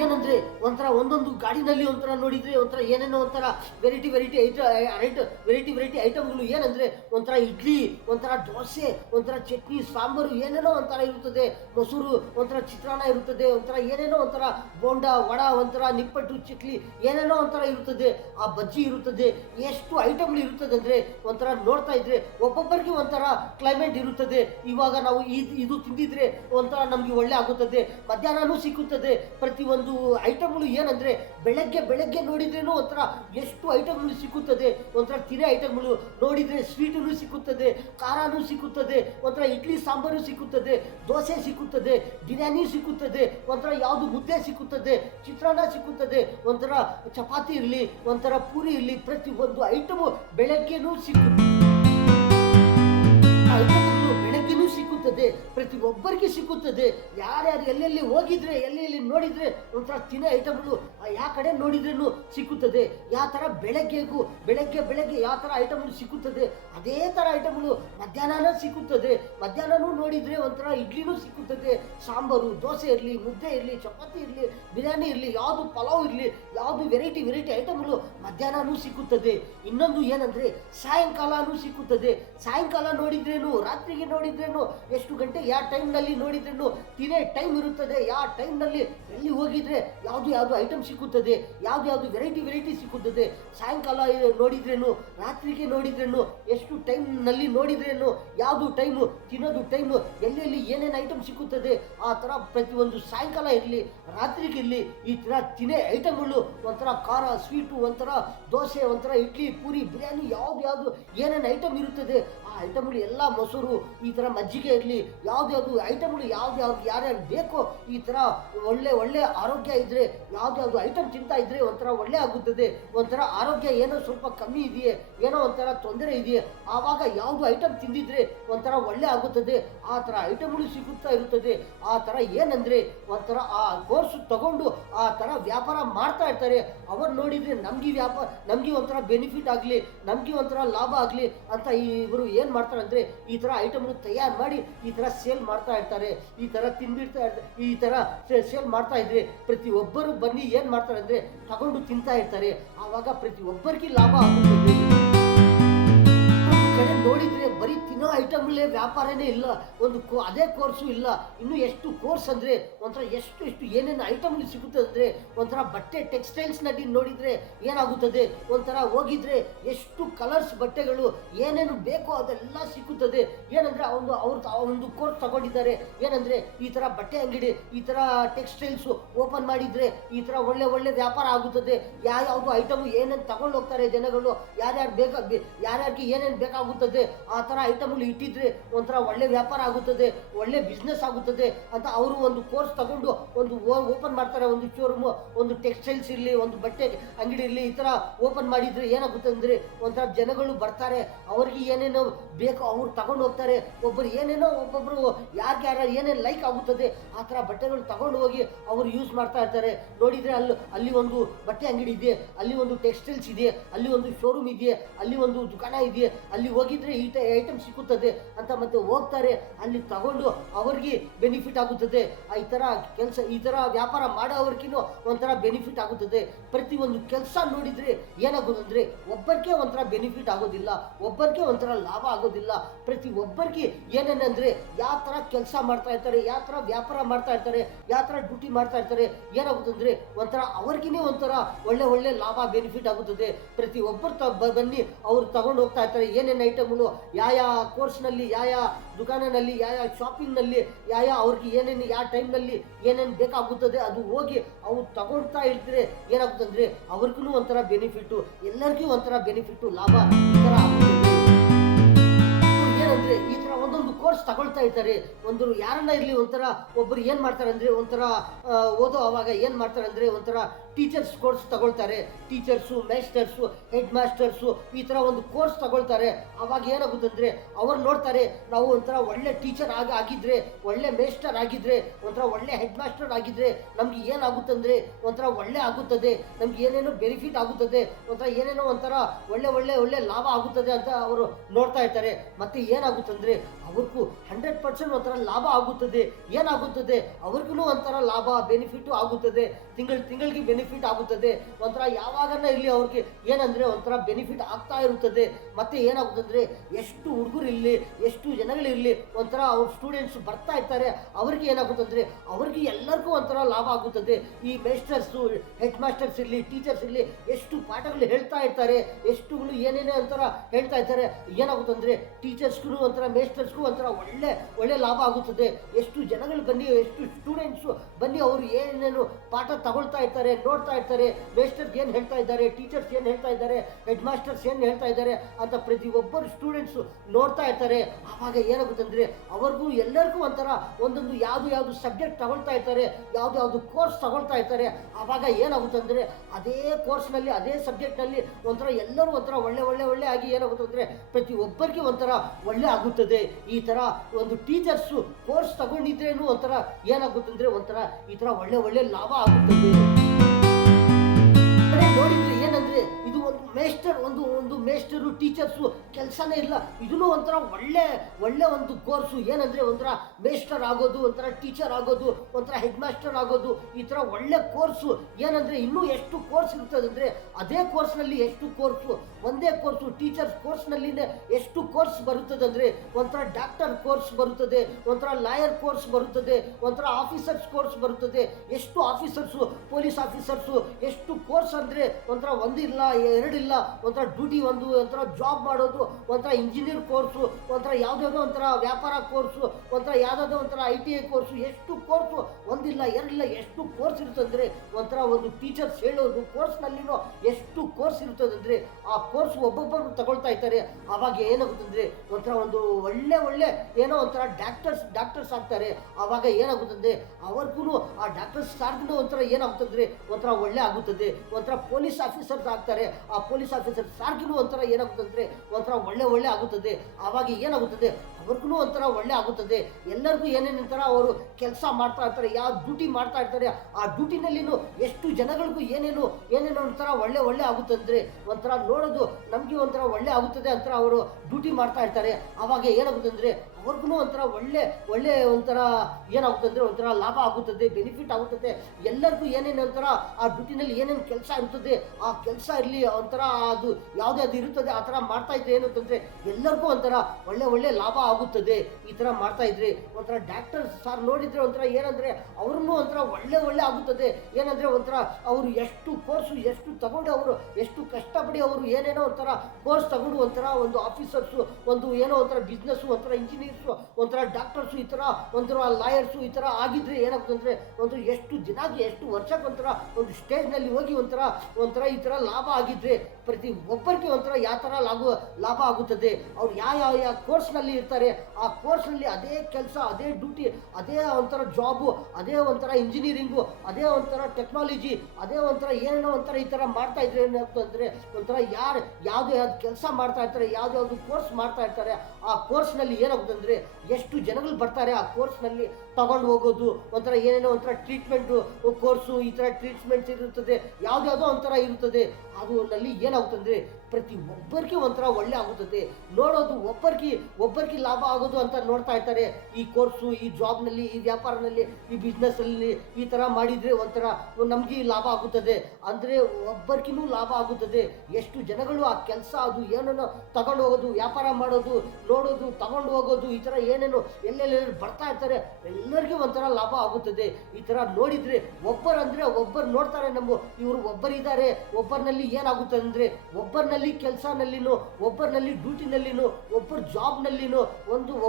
ಏನಂದ್ರೆ ಒಂಥರ ಒಂದೊಂದು ಗಾಡಿನಲ್ಲಿ ಒಂಥರ ನೋಡಿದ್ರೆ ಒಂಥರ ಏನೇನೋ ಒಂಥರ ವೆರೈಟಿ ಐಟಮ್ಗಳು, ಏನಂದ್ರೆ ಒಂಥರ ಇಡ್ಲಿ, ಒಂಥರ ದೋಸೆ, ಒಂಥರ ಚಟ್ನಿ, ಸಾಂಬಾರು ಏನೇನೋ ಒಂಥರ ಇರುತ್ತದೆ, ಮೊಸರು, ಒಂಥರ ಚಿತ್ರಾನ್ನ ಇರುತ್ತದೆ, ಒಂಥರ ಏನೇನೋ ಒಂಥರ ಬೋಂಡ, ವಡ, ಒಂಥರ ನಿಪ್ಪಟ್ಟು, ಚಕ್ಲಿ ಏನೇನೋ ಒಂಥರ ಇರುತ್ತದೆ, ಆ ಬಜ್ಜಿ ಇರುತ್ತದೆ, ಎಷ್ಟು ಐಟಮ್ಗಳು ಇರುತ್ತದೆ ಅಂದ್ರೆ ಒಂಥರ ನೋಡ್ತಾ ಇದ್ರೆ ಒಬ್ಬೊಬ್ಬರಿಗೆ ಒಂಥರ ಕ್ಲೈಮೇಟ್ ಇರುತ್ತದೆ. ಇವಾಗ ನಾವು ಇದು ತಿಂದಿದ್ರೆ ಒಂಥರ ನಮ್ಗೆ ಒಳ್ಳೆ ಆಗುತ್ತದೆ, ಮಧ್ಯಾಹ್ನನೂ ಸಿಕ್ಕುತ್ತದೆ. ಪ್ರತಿಯೊಂದು ಐಟಮ್ಗಳು ಏನಂದ್ರೆ ಬೆಳಗ್ಗೆ ನೋಡಿದ್ರೇನು ಒಂಥರ ಎಷ್ಟು ಐಟಮ್ಗಳು ಸಿಕ್ಕುತ್ತದೆ, ಒಂಥರ ತಿನ್ನೇ ಐಟಮ್ಗಳು ನೋಡಿದ್ರೆ ಸ್ವೀಟೂ ಸಿಕ್ಕುತ್ತದೆ, ಖಾರನೂ ಸಿಕ್ಕುತ್ತದೆ, ಒಂಥರ ಇಡ್ಲಿ ಸಾಂಬಾರು ಸಿಕ್ಕುತ್ತದೆ, ದೋಸೆ ಸಿಕ್ಕುತ್ತದೆ, ಬಿರಿಯಾನಿ ಸಿಕ್ಕುತ್ತದೆ, ಒಂಥರ ಯಾವುದು ಮುದ್ದೆ ಸಿಕ್ಕುತ್ತದೆ, ಚಿತ್ರಾನ್ನ ಸಿಕ್ಕುತ್ತದೆ, ಒಂಥರ ಚಪಾತಿ ಇರಲಿ, ಒಂಥರ ಪೂರಿ ಇರಲಿ, ಪ್ರತಿಯೊಂದು ಐಟಮು ಬೆಳಗ್ಗೆನೂ ಸಿಕ್ಕುತ್ತದೆ, ಬೆಳಗ್ಗೆನೂ ಸಿಕ್ಕುತ್ತದೆ, ಪ್ರತಿಯೊಬ್ಬರಿಗೆ ಸಿಕ್ಕುತ್ತದೆ. ಯಾರ್ಯಾರು ಎಲ್ಲೆಲ್ಲಿ ಹೋಗಿದ್ರೆ ಎಲ್ಲೆಲ್ಲಿ ನೋಡಿದ್ರೆ ಒಂಥರ ತಿನ್ನೋ ಐಟಮ್ಗಳು ಯಾವ ಕಡೆ ನೋಡಿದ್ರೂ ಸಿಕ್ಕುತ್ತದೆ. ಯಾವ ಥರ ಬೆಳಗ್ಗೆ ಯಾವ ಥರ ಐಟಮ್ಗಳು ಸಿಕ್ಕುತ್ತದೆ, ಅದೇ ಥರ ಐಟಮ್ಗಳು ಮಧ್ಯಾಹ್ನನೂ ಸಿಕ್ಕುತ್ತದೆ. ಮಧ್ಯಾಹ್ನನೂ ನೋಡಿದರೆ ಒಂಥರ ಇಡ್ಲಿನೂ ಸಿಕ್ಕುತ್ತದೆ, ಸಾಂಬಾರು, ದೋಸೆ ಇರಲಿ, ಮುದ್ದೆ ಇರಲಿ, ಚಪಾತಿ ಇರಲಿ, ಬಿರಿಯಾನಿ ಇರಲಿ, ಯಾವುದು ಪಲಾವ್ ಇರಲಿ, ಯಾವುದು ವೆರೈಟಿ ಐಟಮ್ಗಳು ಮಧ್ಯಾಹ್ನನೂ ಸಿಕ್ಕುತ್ತದೆ. ಇನ್ನೊಂದು ಏನಂದರೆ ಸಾಯಂಕಾಲನೂ ಸಿಕ್ಕುತ್ತದೆ. ಸಾಯಂಕಾಲ ನೋಡಿದ್ರೇನು, ರಾತ್ರಿಗೆ ನೋಡಿದ್ರೇನು, ಎಷ್ಟು ಗಂಟೆ ಯಾವ ಟೈಮ್ನಲ್ಲಿ ನೋಡಿದ್ರೇನು ತಿನ್ನೇ ಟೈಮ್ ಇರುತ್ತದೆ. ಯಾವ ಟೈಮ್ನಲ್ಲಿ ಎಲ್ಲಿ ಹೋಗಿದ್ರೆ ಯಾವುದು ಐಟಮ್ ಸಿಕ್ಕುತ್ತದೆ, ಯಾವುದು ವೆರೈಟಿ ಸಿಕ್ಕುತ್ತದೆ. ಸಾಯಂಕಾಲ ನೋಡಿದ್ರೇನು, ರಾತ್ರಿಗೆ ನೋಡಿದ್ರೇನು, ಎಷ್ಟು ಟೈಮ್ನಲ್ಲಿ ನೋಡಿದ್ರೇನು, ಯಾವುದು ಟೈಮು ತಿನ್ನೋದು ಟೈಮು, ಎಲ್ಲೆಲ್ಲಿ ಏನೇನು ಐಟಮ್ ಸಿಕ್ಕುತ್ತದೆ. ಆ ಥರ ಪ್ರತಿಯೊಂದು ಸಾಯಂಕಾಲ ಇರಲಿ ರಾತ್ರಿಗಿರಲಿ ಈ ಥರ ತಿನ್ನೇ ಐಟಮ್ಗಳು, ಒಂಥರ ಖಾರ, ಸ್ವೀಟು, ಒಂಥರ ದೋಸೆ, ಒಂಥರ ಇಡ್ಲಿ, ಪೂರಿ, ಬಿರಿಯಾನಿ, ಯಾವುದು ಏನೇನು ಐಟಮ್ ಇರುತ್ತದೆ ಆ ಐಟಮ್ಗಳು ಎಲ್ಲ, ಮೊಸರು, ಈ ಥರ ಮಜ್ಜಿಗೆ ಇರಲಿ, ಯಾವ್ದು ಐಟಮ್ಗಳು ಯಾರ್ಯಾರು ಬೇಕೋ ಈ ಥರ ಒಳ್ಳೆ ಆರೋಗ್ಯ ಇದ್ದರೆ ಯಾವ್ದು ಐಟಮ್ ತಿಂತಾ ಇದ್ರೆ ಒಂಥರ ಒಳ್ಳೆ ಆಗುತ್ತದೆ. ಒಂಥರ ಆರೋಗ್ಯ ಏನೋ ಸ್ವಲ್ಪ ಕಮ್ಮಿ ಇದೆಯೇ, ಏನೋ ಒಂಥರ ತೊಂದರೆ ಇದೆಯೇ, ಆವಾಗ ಯಾವುದು ಐಟಮ್ ತಿಂದಿದ್ರೆ ಒಂಥರ ಒಳ್ಳೆ ಆಗುತ್ತದೆ. ಆ ಥರ ಐಟಮ್ಗಳು ಸಿಗುತ್ತಾ ಇರುತ್ತದೆ. ಆ ಥರ ಏನಂದರೆ ಒಂಥರ ಆ ಕೋರ್ಸ್ ತಗೊಂಡು ಆ ಥರ ವ್ಯಾಪಾರ ಮಾಡ್ತಾ ಇರ್ತಾರೆ. ಅವ್ರು ನೋಡಿದರೆ ನಮಗೆ ಒಂಥರ ಬೆನಿಫಿಟ್ ಆಗಲಿ, ನಮಗೆ ಒಂಥರ ಲಾಭ ಆಗಲಿ ಅಂತ ಇವರು ಏನು ಮಾಡ್ತಾರೆ ಅಂದರೆ ಈ ಥರ ಐಟಮ್ಗಳು ತಯಾರು ಮಾಡಿ ಈ ಥರ ಸೇಲ್ ಮಾಡ್ತಾ ಇರ್ತಾರೆ. ಈ ಥರ ತಿಂದಿರ್ತಾ ಇರ್ತಾರೆ, ಈ ಥರ ಸೇಲ್ ಮಾಡ್ತಾ ಇದ್ರೆ ಪ್ರತಿಯೊಬ್ಬರು ಬನ್ನಿ ಏನು ಮಾಡ್ತಾರೆ ಅಂದರೆ ತಗೊಂಡು ತಿಂತಾ ಇರ್ತಾರೆ. ಆವಾಗ ಪ್ರತಿಯೊಬ್ಬರಿಗೆ ಲಾಭ ಆಗುತ್ತದೆ. ಕಡೆ ನೋಡಿದ್ರೆ ಬರೀ ತಿನ್ನೋ ಐಟಮ್ಲೇ ವ್ಯಾಪಾರನೇ ಇಲ್ಲ, ಒಂದು ಅದೇ ಕೋರ್ಸು ಇಲ್ಲ. ಇನ್ನು ಎಷ್ಟು ಕೋರ್ಸ್ ಅಂದರೆ ಒಂಥರ ಎಷ್ಟು ಏನೇನು ಐಟಮ್ಗಳು ಸಿಗುತ್ತೆ ಅಂದರೆ ಒಂಥರ ಬಟ್ಟೆ ಟೆಕ್ಸ್ಟೈಲ್ಸ್ನಲ್ಲಿ ನೋಡಿದರೆ ಏನಾಗುತ್ತದೆ, ಒಂಥರ ಹೋಗಿದ್ರೆ ಎಷ್ಟು ಕಲರ್ಸ್ ಬಟ್ಟೆಗಳು ಏನೇನು ಬೇಕೋ ಅದೆಲ್ಲ ಸಿಕ್ಕುತ್ತದೆ. ಏನಂದರೆ ಒಂದು ಕೋರ್ಸ್ ತಗೊಂಡಿದ್ದಾರೆ, ಏನಂದರೆ ಈ ಥರ ಬಟ್ಟೆ ಅಂಗಡಿ, ಈ ಥರ ಟೆಕ್ಸ್ಟೈಲ್ಸು ಓಪನ್ ಮಾಡಿದರೆ ಈ ಥರ ಒಳ್ಳೆ ವ್ಯಾಪಾರ ಆಗುತ್ತದೆ. ಯಾವ್ಯಾವುದು ಐಟಮು ಏನೇನು ತಗೊಂಡು ಹೋಗ್ತಾರೆ ಜನಗಳು, ಯಾರ್ಯಾರಿಗೆ ಏನೇನು ಬೇಕಾಗುತ್ತದೆ ಆ ಥರ ಐಟಮ್ಗಳು ಇಟ್ಟಿದ್ರೆ ಒಂಥರ ಒಳ್ಳೆ ವ್ಯಾಪಾರ ಆಗುತ್ತದೆ, ಒಳ್ಳೆ ಬಿಸ್ನೆಸ್ ಆಗುತ್ತದೆ ಅಂತ ಅವರು ಒಂದು ಕೋರ್ಸ್ ತಗೊಂಡು ಒಂದು ಓಪನ್ ಮಾಡ್ತಾರೆ. ಒಂದು ಶೋರೂಮು, ಒಂದು ಟೆಕ್ಸ್ಟೈಲ್ಸ್ ಇರಲಿ, ಒಂದು ಬಟ್ಟೆ ಅಂಗಡಿ ಇರಲಿ, ಈ ಥರ ಓಪನ್ ಮಾಡಿದರೆ ಏನಾಗುತ್ತೆ ಅಂದರೆ ಒಂಥರ ಜನಗಳು ಬರ್ತಾರೆ, ಅವ್ರಿಗೆ ಏನೇನೋ ಬೇಕು ಅವ್ರು ತಗೊಂಡು ಹೋಗ್ತಾರೆ. ಒಬ್ಬೊಬ್ಬರು ಯಾರ್ಯಾರ ಏನೇನು ಲೈಕ್ ಆಗುತ್ತದೆ ಆ ಥರ ಬಟ್ಟೆಗಳು ತಗೊಂಡು ಹೋಗಿ ಅವರು ಯೂಸ್ ಮಾಡ್ತಾ ಇರ್ತಾರೆ. ನೋಡಿದರೆ ಅಲ್ಲಿ ಒಂದು ಬಟ್ಟೆ ಅಂಗಡಿ ಇದೆ, ಅಲ್ಲಿ ಒಂದು ಟೆಕ್ಸ್ಟೈಲ್ಸ್ ಇದೆ, ಅಲ್ಲಿ ಒಂದು ಶೋರೂಮ್ ಇದೆ, ಅಲ್ಲಿ ಒಂದು ದುಕಾನ ಇದೆ, ಅಲ್ಲಿ ಹೋಗಿದ್ರೆ ಈ ಐಟಮ್ ಸಿಕ್ಕುತ್ತದೆ ಅಂತ ಮತ್ತೆ ಹೋಗ್ತಾರೆ. ಅಲ್ಲಿ ತಗೊಂಡು ಅವ್ರಿಗೆ ಬೆನಿಫಿಟ್ ಆಗುತ್ತದೆ. ಈ ಥರ ವ್ಯಾಪಾರ ಮಾಡೋವ್ರಿಗಿನೂ ಒಂಥರ ಬೆನಿಫಿಟ್ ಆಗುತ್ತದೆ. ಪ್ರತಿಯೊಂದು ಕೆಲಸ ನೋಡಿದರೆ ಏನಾಗೋದಂದರೆ ಒಬ್ಬರಿಗೆ ಒಂಥರ ಬೆನಿಫಿಟ್ ಆಗೋದಿಲ್ಲ, ಒಬ್ಬರಿಗೆ ಒಂಥರ ಲಾಭ ಆಗೋದಿಲ್ಲ. ಪ್ರತಿ ಒಬ್ಬರಿಗೆ ಏನೇನಂದರೆ ಯಾವ ಥರ ಕೆಲಸ ಮಾಡ್ತಾ ಇರ್ತಾರೆ, ಯಾವ ಥರ ವ್ಯಾಪಾರ ಮಾಡ್ತಾ ಇರ್ತಾರೆ, ಯಾವ ಥರ ಡ್ಯೂಟಿ ಮಾಡ್ತಾ ಇರ್ತಾರೆ, ಏನಾಗುತ್ತಂದರೆ ಒಂಥರ ಅವ್ರಿಗಿನೇ ಒಂಥರ ಒಳ್ಳೆ ಲಾಭ ಬೆನಿಫಿಟ್ ಆಗುತ್ತದೆ. ಪ್ರತಿ ಒಬ್ಬರು ಬನ್ನಿ ಅವ್ರು ತಗೊಂಡು ಹೋಗ್ತಾ ಇರ್ತಾರೆ ಏನೇನು ಐಟಮ್ಗಳು, ಯಾವ ಕೋರ್ಸ್ನಲ್ಲಿ, ಯಾವ ದುಕಾನಿನಲ್ಲಿ, ಯಾವ ಶಾಪಿಂಗ್ನಲ್ಲಿ, ಅವ್ರಿಗೆ ಏನೇನು ಯಾವ ಟೈಮ್ನಲ್ಲಿ ಏನೇನು ಬೇಕಾಗುತ್ತದೆ ಅದು ಹೋಗಿ ಅವ್ರು ತಗೊಳ್ತಾ ಇರ್ತಾರೆ. ಏನಾಗುತ್ತಂದರೆ ಅವ್ರಿಗೂ ಒಂಥರ ಬೆನಿಫಿಟ್ಟು, ಎಲ್ಲರಿಗೂ ಒಂಥರ ಬೆನಿಫಿಟ್ಟು, ಲಾಭ ಈ ಥರ ಆಗುತ್ತದೆ. ಏನಂದರೆ ಈ ಥರ ಒಂದೊಂದು ಕೋರ್ಸ್ ತಗೊಳ್ತಾ ಇರ್ತಾರೆ. ಯಾರನ್ನ ಇರಲಿ ಒಂಥರ ಒಬ್ಬರು ಏನು ಮಾಡ್ತಾರೆ ಅಂದರೆ ಒಂಥರ ಓದೋ ಅವಾಗ ಏನು ಮಾಡ್ತಾರೆ ಅಂದರೆ ಒಂಥರ ಟೀಚರ್ಸ್ ಕೋರ್ಸ್ ತಗೊಳ್ತಾರೆ. ಟೀಚರ್ಸು, ಮಾಸ್ಟರ್ಸು, ಹೆಡ್ ಮಾಸ್ಟರ್ಸು ಈ ಥರ ಒಂದು ಕೋರ್ಸ್ ತಗೊಳ್ತಾರೆ. ಆವಾಗ ಏನಾಗುತ್ತೆ ಅಂದರೆ ಅವ್ರು ನೋಡ್ತಾರೆ, ನಾವು ಒಂಥರ ಒಳ್ಳೆ ಟೀಚರ್ ಆಗಿದ್ರೆ, ಒಳ್ಳೆ ಮೇಸ್ಟರ್ ಆಗಿದ್ರೆ, ಒಂಥರ ಒಳ್ಳೆ ಹೆಡ್ ಮಾಸ್ಟರ್ ಆಗಿದ್ರೆ ನಮ್ಗೆ ಏನಾಗುತ್ತಂದರೆ ಒಂಥರ ಒಳ್ಳೆ ಆಗುತ್ತದೆ, ನಮ್ಗೆ ಏನೇನೋ ಬೆನಿಫಿಟ್ ಆಗುತ್ತದೆ, ಒಂಥರ ಏನೇನೋ ಒಂಥರ ಒಳ್ಳೆ ಲಾಭ ಆಗುತ್ತದೆ ಅಂತ ಅವರು ನೋಡ್ತಾ ಇರ್ತಾರೆ. ಮತ್ತು ಏನಾಗುತ್ತಂದರೆ ಅವ್ರಿಗೂ 100% ಒಂಥರ ಲಾಭ ಆಗುತ್ತದೆ. ಏನಾಗುತ್ತದೆ ಅವ್ರಿಗೂ ಒಂಥರ ಲಾಭ ಬೆನಿಫಿಟ್ಟು ಆಗುತ್ತದೆ, ತಿಂಗಳಿಗೆ ಬೆನಿಫಿಟ್ ಆಗುತ್ತದೆ. ಒಂಥರ ಯಾವಾಗನ್ನ ಇಲ್ಲಿ ಅವ್ರಿಗೆ ಏನಂದರೆ ಒಂಥರ ಬೆನಿಫಿಟ್ ಆಗ್ತಾ ಇರುತ್ತದೆ. ಮತ್ತು ಏನಾಗುತ್ತಂದರೆ ಎಷ್ಟು ಹುಡುಗರು ಇರಲಿ, ಎಷ್ಟು ಜನಗಳಿರಲಿ, ಒಂಥರ ಅವ್ರ ಸ್ಟೂಡೆಂಟ್ಸ್ ಬರ್ತಾ ಇರ್ತಾರೆ, ಅವ್ರಿಗೆ ಏನಾಗುತ್ತಂದರೆ ಅವ್ರಿಗೆ ಎಲ್ಲರಿಗೂ ಒಂಥರ ಲಾಭ ಆಗುತ್ತದೆ. ಈ ಮಾಸ್ಟರ್ಸು, ಹೆಡ್ ಮಾಸ್ಟರ್ಸ್ ಇರಲಿ, ಟೀಚರ್ಸ್ ಇರಲಿ, ಎಷ್ಟು ಪಾಠಗಳು ಹೇಳ್ತಾ ಇರ್ತಾರೆ, ಎಷ್ಟುಗಳು ಏನೇನೋ ಒಂಥರ ಹೇಳ್ತಾ ಇರ್ತಾರೆ. ಏನಾಗುತ್ತಂದರೆ ಟೀಚರ್ಸ್ಗೂ ಒಂಥರ ಮಾಸ್ಟರ್ಸ್ಗೂ ಒಂಥರ ಒಳ್ಳೆ ಲಾಭ ಆಗುತ್ತದೆ. ಎಷ್ಟು ಜನಗಳು ಬನ್ನಿ, ಎಷ್ಟು ಸ್ಟೂಡೆಂಟ್ಸು ಬನ್ನಿ, ಅವರು ಏನೇನು ಪಾಠ ತಗೊಳ್ತಾ ಇರ್ತಾರೆ, ನೋಡ್ತಾ ಇರ್ತಾರೆ. ಮಾಸ್ಟರ್ಸ್ ಏನು ಹೇಳ್ತಾ ಇದ್ದಾರೆ, ಟೀಚರ್ಸ್ ಏನು ಹೇಳ್ತಾ ಇದ್ದಾರೆ, ಹೆಡ್ ಮಾಸ್ಟರ್ಸ್ ಏನು ಹೇಳ್ತಾ ಇದ್ದಾರೆ ಅಂತ ಪ್ರತಿಯೊಬ್ಬರು ಸ್ಟೂಡೆಂಟ್ಸು ನೋಡ್ತಾ ಇರ್ತಾರೆ. ಆವಾಗ ಏನಾಗುತ್ತಂದರೆ ಅವ್ರಿಗೂ ಎಲ್ಲರಿಗೂ ಒಂಥರ ಒಂದೊಂದು ಯಾವುದು ಸಬ್ಜೆಕ್ಟ್ ತಗೊಳ್ತಾ ಇರ್ತಾರೆ, ಯಾವುದು ಕೋರ್ಸ್ ತಗೊಳ್ತಾ ಇರ್ತಾರೆ. ಆವಾಗ ಏನಾಗುತ್ತಂದರೆ ಅದೇ ಕೋರ್ಸ್ನಲ್ಲಿ, ಅದೇ ಸಬ್ಜೆಕ್ಟ್ನಲ್ಲಿ ಒಂಥರ ಎಲ್ಲರೂ ಒಂಥರ ಒಳ್ಳೆ ಆಗಿ ಏನಾಗುತ್ತಂದರೆ ಪ್ರತಿಯೊಬ್ಬರಿಗೆ ಒಂಥರ ಒಳ್ಳೆ ಆಗುತ್ತದೆ. ಈ ಥರ ಒಂದು ಟೀಚರ್ಸು ಕೋರ್ಸ್ ತಗೊಂಡಿದ್ರೇನು ಒಂಥರ ಏನಾಗುತ್ತಂದರೆ ಒಂಥರ ಈ ಥರ ಒಳ್ಳೆ ಲಾಭ ಆಗುತ್ತದೆ. ನೋಡಿದ್ರೆ ಏನಂದ್ರೆ ಇದು ಒಂದು ಮೇಸ್ಟರು ಟೀಚರ್ಸು ಕೆಲಸನೇ ಇಲ್ಲ. ಇದೂ ಒಂಥರ ಒಳ್ಳೆ ಒಂದು ಕೋರ್ಸು. ಏನಂದ್ರೆ ಒಂಥರ ಮೇಸ್ಟರ್ ಆಗೋದು, ಒಂಥರ ಟೀಚರ್ ಆಗೋದು, ಒಂಥರ ಹೆಡ್ ಮಾಸ್ಟರ್ ಆಗೋದು, ಈ ಥರ ಒಳ್ಳೆ ಕೋರ್ಸು. ಏನಂದ್ರೆ ಇನ್ನೂ ಎಷ್ಟು ಕೋರ್ಸ್ ಇರ್ತದೆ ಅಂದರೆ ಅದೇ ಕೋರ್ಸ್ನಲ್ಲಿ ಎಷ್ಟು ಕೋರ್ಸು, ಒಂದೇ ಕೋರ್ಸು ಟೀಚರ್ಸ್ ಕೋರ್ಸ್ನಲ್ಲಿನೇ ಎಷ್ಟು ಕೋರ್ಸ್ ಬರುತ್ತದೆ ಅಂದರೆ ಒಂಥರ ಡಾಕ್ಟರ್ ಕೋರ್ಸ್ ಬರುತ್ತದೆ, ಒಂಥರ ಲಾಯರ್ ಕೋರ್ಸ್ ಬರುತ್ತದೆ, ಒಂಥರ ಆಫೀಸರ್ಸ್ ಕೋರ್ಸ್ ಬರುತ್ತದೆ. ಎಷ್ಟು ಆಫೀಸರ್ಸು, ಪೊಲೀಸ್ ಆಫೀಸರ್ಸು ಎಷ್ಟು ಕೋರ್ಸ್ ಅಂದರೆ ಒಂಥರ ಒಂದಿಲ್ಲ ಎರಡಿಲ್ಲ, ಒಂಥರ ಡ್ಯೂಟಿ, ಒಂಥರ ಜಾಬ್ ಮಾಡೋದು, ಒಂಥರ ಇಂಜಿನಿಯರ್ ಕೋರ್ಸು, ಒಂಥರ ಯಾವುದಾದ್ರು ಒಂಥರ ವ್ಯಾಪಾರ ಕೋರ್ಸು, ಒಂಥರ ಯಾವುದಾದ್ರು ಒಂಥರ ITI ಕೋರ್ಸು, ಎಷ್ಟು ಕೋರ್ಸು ಒಂದಿಲ್ಲ ಎರಡಿಲ್ಲ ಎಷ್ಟು ಕೋರ್ಸ್ ಇರ್ತದಂದರೆ ಒಂಥರ ಒಂದು ಟೀಚರ್ಸ್ ಹೇಳೋದು ಕೋರ್ಸ್ನಲ್ಲಿನೂ ಎಷ್ಟು ಕೋರ್ಸ್ ಇರ್ತದಂದರೆ ಆ ಕೋರ್ಸ್ ಒಬ್ಬೊಬ್ಬರು ತಗೊಳ್ತಾ ಇರ್ತಾರೆ. ಆವಾಗ ಏನಾಗುತ್ತಂದರೆ ಒಂಥರ ಒಂದು ಒಳ್ಳೆ ಏನೋ ಒಂಥರ ಡಾಕ್ಟರ್ಸ್ ಆಗ್ತಾರೆ. ಆವಾಗ ಏನಾಗುತ್ತದೆ ಅವ್ರಿಗೂ ಆ ಡಾಕ್ಟರ್ಸ್ ಸಾರ್ಗೂ ಒಂಥರ ಏನಾಗುತ್ತಂದರೆ ಒಂಥರ ಒಳ್ಳೆ ಆಗುತ್ತದೆ. ಒಂಥರ ಪೊಲೀಸ್ ಆಫೀಸರ್ಸ್ ಆಗ್ತಾರೆ, ಆ ಪೊಲೀಸ್ ಆಫೀಸರ್ ಸಾರ್ಗೂ ಒಂಥರ ಏನಾಗುತ್ತಂದರೆ ಒಂಥರ ಒಳ್ಳೆ ಆಗುತ್ತದೆ. ಆವಾಗ ಏನಾಗುತ್ತದೆ ಅವ್ರಿಗೂ ಒಂಥರ ಒಳ್ಳೆ ಆಗುತ್ತದೆ. ಎಲ್ಲರಿಗೂ ಏನೇನಂತರ ಅವರು ಕೆಲಸ ಮಾಡ್ತಾ ಇರ್ತಾರೆ, ಯಾವ ಡ್ಯೂಟಿ ಮಾಡ್ತಾ ಇರ್ತಾರೆ, ಆ ಡ್ಯೂಟಿನಲ್ಲಿನೂ ಎಷ್ಟು ಜನಗಳಿಗೂ ಏನೇನೋ ಒಂಥರ ಒಳ್ಳೆ ಆಗುತ್ತಂದರೆ ಒಂಥರ ನೋಡೋದು ನಮಗೆ ಒಂಥರ ಒಳ್ಳೆ ಆಗುತ್ತದೆ ಅಂತ ಅವರು ಡ್ಯೂಟಿ ಮಾಡ್ತಾ ಇರ್ತಾರೆ. ಆವಾಗ ಏನಾಗುತ್ತಂದರೆ ಅವ್ರಿಗೂ ಒಂಥರ ಒಳ್ಳೆ ಒಂಥರ ಏನಾಗುತ್ತೆ ಅಂದರೆ ಒಂಥರ ಲಾಭ ಆಗುತ್ತದೆ, ಬೆನಿಫಿಟ್ ಆಗುತ್ತದೆ. ಎಲ್ಲರಿಗೂ ಏನೇನು ಒಂಥರ ಆ ಡ್ಯೂಟಿನಲ್ಲಿ ಏನೇನು ಕೆಲಸ ಇರ್ತದೆ, ಆ ಕೆಲಸ ಇರಲಿ ಒಂಥರ ಅದು ಯಾವುದೇ ಅದು ಇರುತ್ತದೆ, ಆ ಥರ ಮಾಡ್ತಾ ಇದ್ರೆ ಏನಂತಂದರೆ ಎಲ್ಲರಿಗೂ ಒಂಥರ ಒಳ್ಳೆ ಲಾಭ ಆಗುತ್ತದೆ ಈ ಥರ ಮಾಡ್ತಾ ಇದ್ರೆ. ಒಂಥರ ಡಾಕ್ಟರ್ ಸಾರ್ ನೋಡಿದರೆ ಒಂಥರ ಏನಂದರೆ ಅವ್ರನ್ನೂ ಒಂಥರ ಒಳ್ಳೆ ಆಗುತ್ತದೆ. ಏನಂದರೆ ಒಂಥರ ಅವರು ಎಷ್ಟು ಕೋರ್ಸು ಎಷ್ಟು ತಗೊಂಡು ಅವರು ಎಷ್ಟು ಕಷ್ಟಪಡಿ ಅವರು ಏನೇನೋ ಒಂಥರ ಕೋರ್ಸ್ ತಗೊಂಡು ಒಂಥರ ಒಂದು ಆಫೀಸರ್ಸು ಒಂದು ಏನೋ ಒಂಥರ ಬಿಸ್ನೆಸ್ಸು ಒಂಥರ ಇಂಜಿನಿಯರ್ಸು ಒಂಥರ ಡಾಕ್ಟರ್ಸು ಈ ಥರ ಒಂಥರ ಲಾಯರ್ಸು ಈ ಥರ ಆಗಿದ್ರೆ ಏನಾಗ್ತಂದರೆ ಒಂದು ಎಷ್ಟು ದಿನಾಗಿ ಎಷ್ಟು ವರ್ಷಕ್ಕೊಂಥರ ಒಂದು ಸ್ಟೇಜ್ನಲ್ಲಿ ಹೋಗಿ ಒಂಥರ ಈ ಥರ ಲಾಭ ಆಗಿದ್ರೆ ಪ್ರತಿ ಒಬ್ಬರಿಗೆ ಒಂಥರ ಯಾವ ಥರ ಲಾಭ ಆಗುತ್ತದೆ. ಅವ್ರು ಯಾವ ಕೋರ್ಸ್ನಲ್ಲಿ ಇರ್ತಾರೆ ಆ ಕೋರ್ಸ್ನಲ್ಲಿ ಅದೇ ಕೆಲಸ ಅದೇ ಡ್ಯೂಟಿ ಅದೇ ಒಂಥರ ಜಾಬು ಅದೇ ಒಂಥರ ಇಂಜಿನಿಯರಿಂಗು ಅದೇ ಒಂಥರ ಟೆಕ್ನಾಲಜಿ ಅದೇ ಒಂಥರ ಏನೇನೋ ಒಂಥರ ಈ ಥರ ಮಾಡ್ತಾ ಇದ್ರೆ ಏನಾಗ್ತಂದರೆ ಒಂಥರ ಯಾವುದು ಕೆಲಸ ಮಾಡ್ತಾ ಇರ್ತಾರೆ ಯಾವ್ದು ಕೋರ್ಸ್ ಮಾಡ್ತಾ ಇರ್ತಾರೆ ಆ ಕೋರ್ಸ್ನಲ್ಲಿ ಏನಾಗುತ್ತಂದರೆ ಎಷ್ಟು ಜನಗಳು ಬರ್ತಾರೆ ಆ ಕೋರ್ಸ್ನಲ್ಲಿ ತಗೊಂಡು ಹೋಗೋದು ಒಂಥರ ಏನೇನೋ ಒಂಥರ ಟ್ರೀಟ್ಮೆಂಟು ಕೋರ್ಸು ಈ ಥರ ಟ್ರೀಟ್ಮೆಂಟ್ಸ್ ಇರುತ್ತದೆ ಯಾವುದ್ಯಾವುದೋ ಒಂಥರ ಇರುತ್ತದೆ. ಅದು ನಲ್ಲಿ ಏನಾಗುತ್ತಂದರೆ ಪ್ರತಿ ಒಬ್ಬರಿಗೆ ಒಂಥರ ಒಳ್ಳೆ ಆಗುತ್ತದೆ. ನೋಡೋದು ಒಬ್ಬರಿಗೆ ಲಾಭ ಆಗೋದು ಅಂತ ನೋಡ್ತಾ ಇರ್ತಾರೆ. ಈ ಕೋರ್ಸು ಈ ಜಾಬ್ನಲ್ಲಿ ಈ ವ್ಯಾಪಾರದಲ್ಲಿ ಈ ಬಿಸ್ನೆಸ್ಸಲ್ಲಿ ಈ ಥರ ಮಾಡಿದರೆ ಒಂಥರ ನಮಗೆ ಲಾಭ ಆಗುತ್ತದೆ ಅಂದರೆ ಒಬ್ಬರಿಗೂ ಲಾಭ ಆಗುತ್ತದೆ. ಎಷ್ಟು ಜನಗಳು ಆ ಕೆಲಸ ಅದು ಏನೇನೋ ತಗೊಂಡು ಹೋಗೋದು ವ್ಯಾಪಾರ ಮಾಡೋದು ನೋಡೋದು ತಗೊಂಡು ಹೋಗೋದು ಈ ಥರ ಏನೇನು ಎಲ್ಲೆಲ್ಲಿ ಬರ್ತಾ ಇರ್ತಾರೆ ಎಲ್ಲರಿಗೂ ಒಂಥರ ಲಾಭ ಆಗುತ್ತದೆ. ಈ ಥರ ನೋಡಿದರೆ ಒಬ್ಬರು ನೋಡ್ತಾರೆ ಇವರು ಒಬ್ಬರಿದ್ದಾರೆ ಒಬ್ಬರಿನಲ್ಲಿ ಏನಾಗುತ್ತೆ ಅಂದರೆ ಒಬ್ಬರಿನಲ್ಲಿ ಕೆಲಸನಲ್ಲಿನೂ ಒಬ್ಬರಿನಲ್ಲಿ ಡ್ಯೂಟಿನಲ್ಲಿನೂ ಒಬ್ಬರು ಜಾಬ್ನಲ್ಲಿನೂ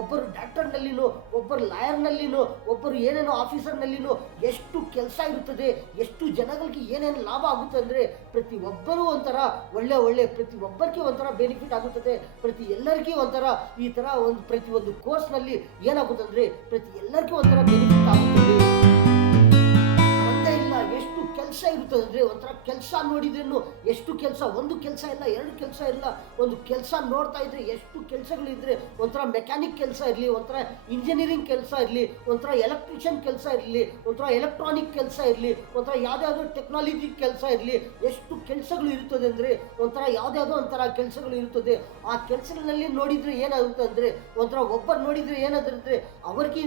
ಒಬ್ಬರು ಡಾಕ್ಟರ್ನಲ್ಲಿನೂ ಒಬ್ಬರು ಲಾಯರ್ನಲ್ಲಿನೂ ಒಬ್ಬರು ಏನೇನೋ ಆಫೀಸರ್ನಲ್ಲಿನೂ ಎಷ್ಟು ಕೆಲಸ ಇರುತ್ತದೆ ಎಷ್ಟು ಜನಗಳಿಗೆ ಏನೇನು ಲಾಭ ಆಗುತ್ತೆ ಅಂದರೆ ಪ್ರತಿ ಒಬ್ಬರೂ ಒಂಥರ ಒಳ್ಳೆ ಪ್ರತಿ ಒಬ್ಬರಿಗೆ ಒಂಥರ ಬೆನಿಫಿಟ್ ಆಗುತ್ತದೆ. ಪ್ರತಿ ಎಲ್ಲರಿಗೂ ಒಂಥರ ಈ ಥರ ಪ್ರತಿಯೊಂದು ಕೋರ್ಸ್ನಲ್ಲಿ ಏನಾಗುತ್ತೆ ಅಂದರೆ ಪ್ರತಿ ಎಲ್ಲರಿಗೂ ಒಂಥರ ಬೆನಿಫಿಟ್ ಆಗುತ್ತದೆ. ಎಷ್ಟು ಕೆಲಸ ಇರುತ್ತದೆ ಅಂದರೆ ಒಂಥರ ಕೆಲಸ ನೋಡಿದ್ರೇನು ಎಷ್ಟು ಕೆಲಸ ಒಂದು ಕೆಲಸ ಇಲ್ಲ ಎರಡು ಕೆಲಸ ಇಲ್ಲ ಒಂದು ಕೆಲಸ ನೋಡ್ತಾ ಇದ್ರೆ ಎಷ್ಟು ಕೆಲಸಗಳಿದ್ರೆ ಒಂಥರ ಮೆಕ್ಯಾನಿಕ್ ಕೆಲಸ ಇರಲಿ ಒಂಥರ ಇಂಜಿನಿಯರಿಂಗ್ ಕೆಲಸ ಇರಲಿ ಒಂಥರ ಎಲೆಕ್ಟ್ರಿಷಿಯನ್ ಕೆಲಸ ಇರಲಿ ಒಂಥರ ಎಲೆಕ್ಟ್ರಾನಿಕ್ ಕೆಲಸ ಇರಲಿ ಒಂಥರ ಯಾವುದ್ಯಾವುದೋ ಟೆಕ್ನಾಲಜಿ ಕೆಲಸ ಇರಲಿ ಎಷ್ಟು ಕೆಲಸಗಳು ಇರುತ್ತದೆ ಅಂದರೆ ಒಂಥರ ಯಾವುದ್ಯಾವುದೋ ಒಂಥರ ಕೆಲಸಗಳು ಇರುತ್ತದೆ. ಆ ಕೆಲಸಗಳಲ್ಲಿ ನೋಡಿದರೆ ಏನಾಗುತ್ತೆ ಅಂದರೆ ಒಂಥರ ಒಬ್ಬರು ನೋಡಿದರೆ ಏನಾದ್ರೆ ಅವ್ರಿಗೆ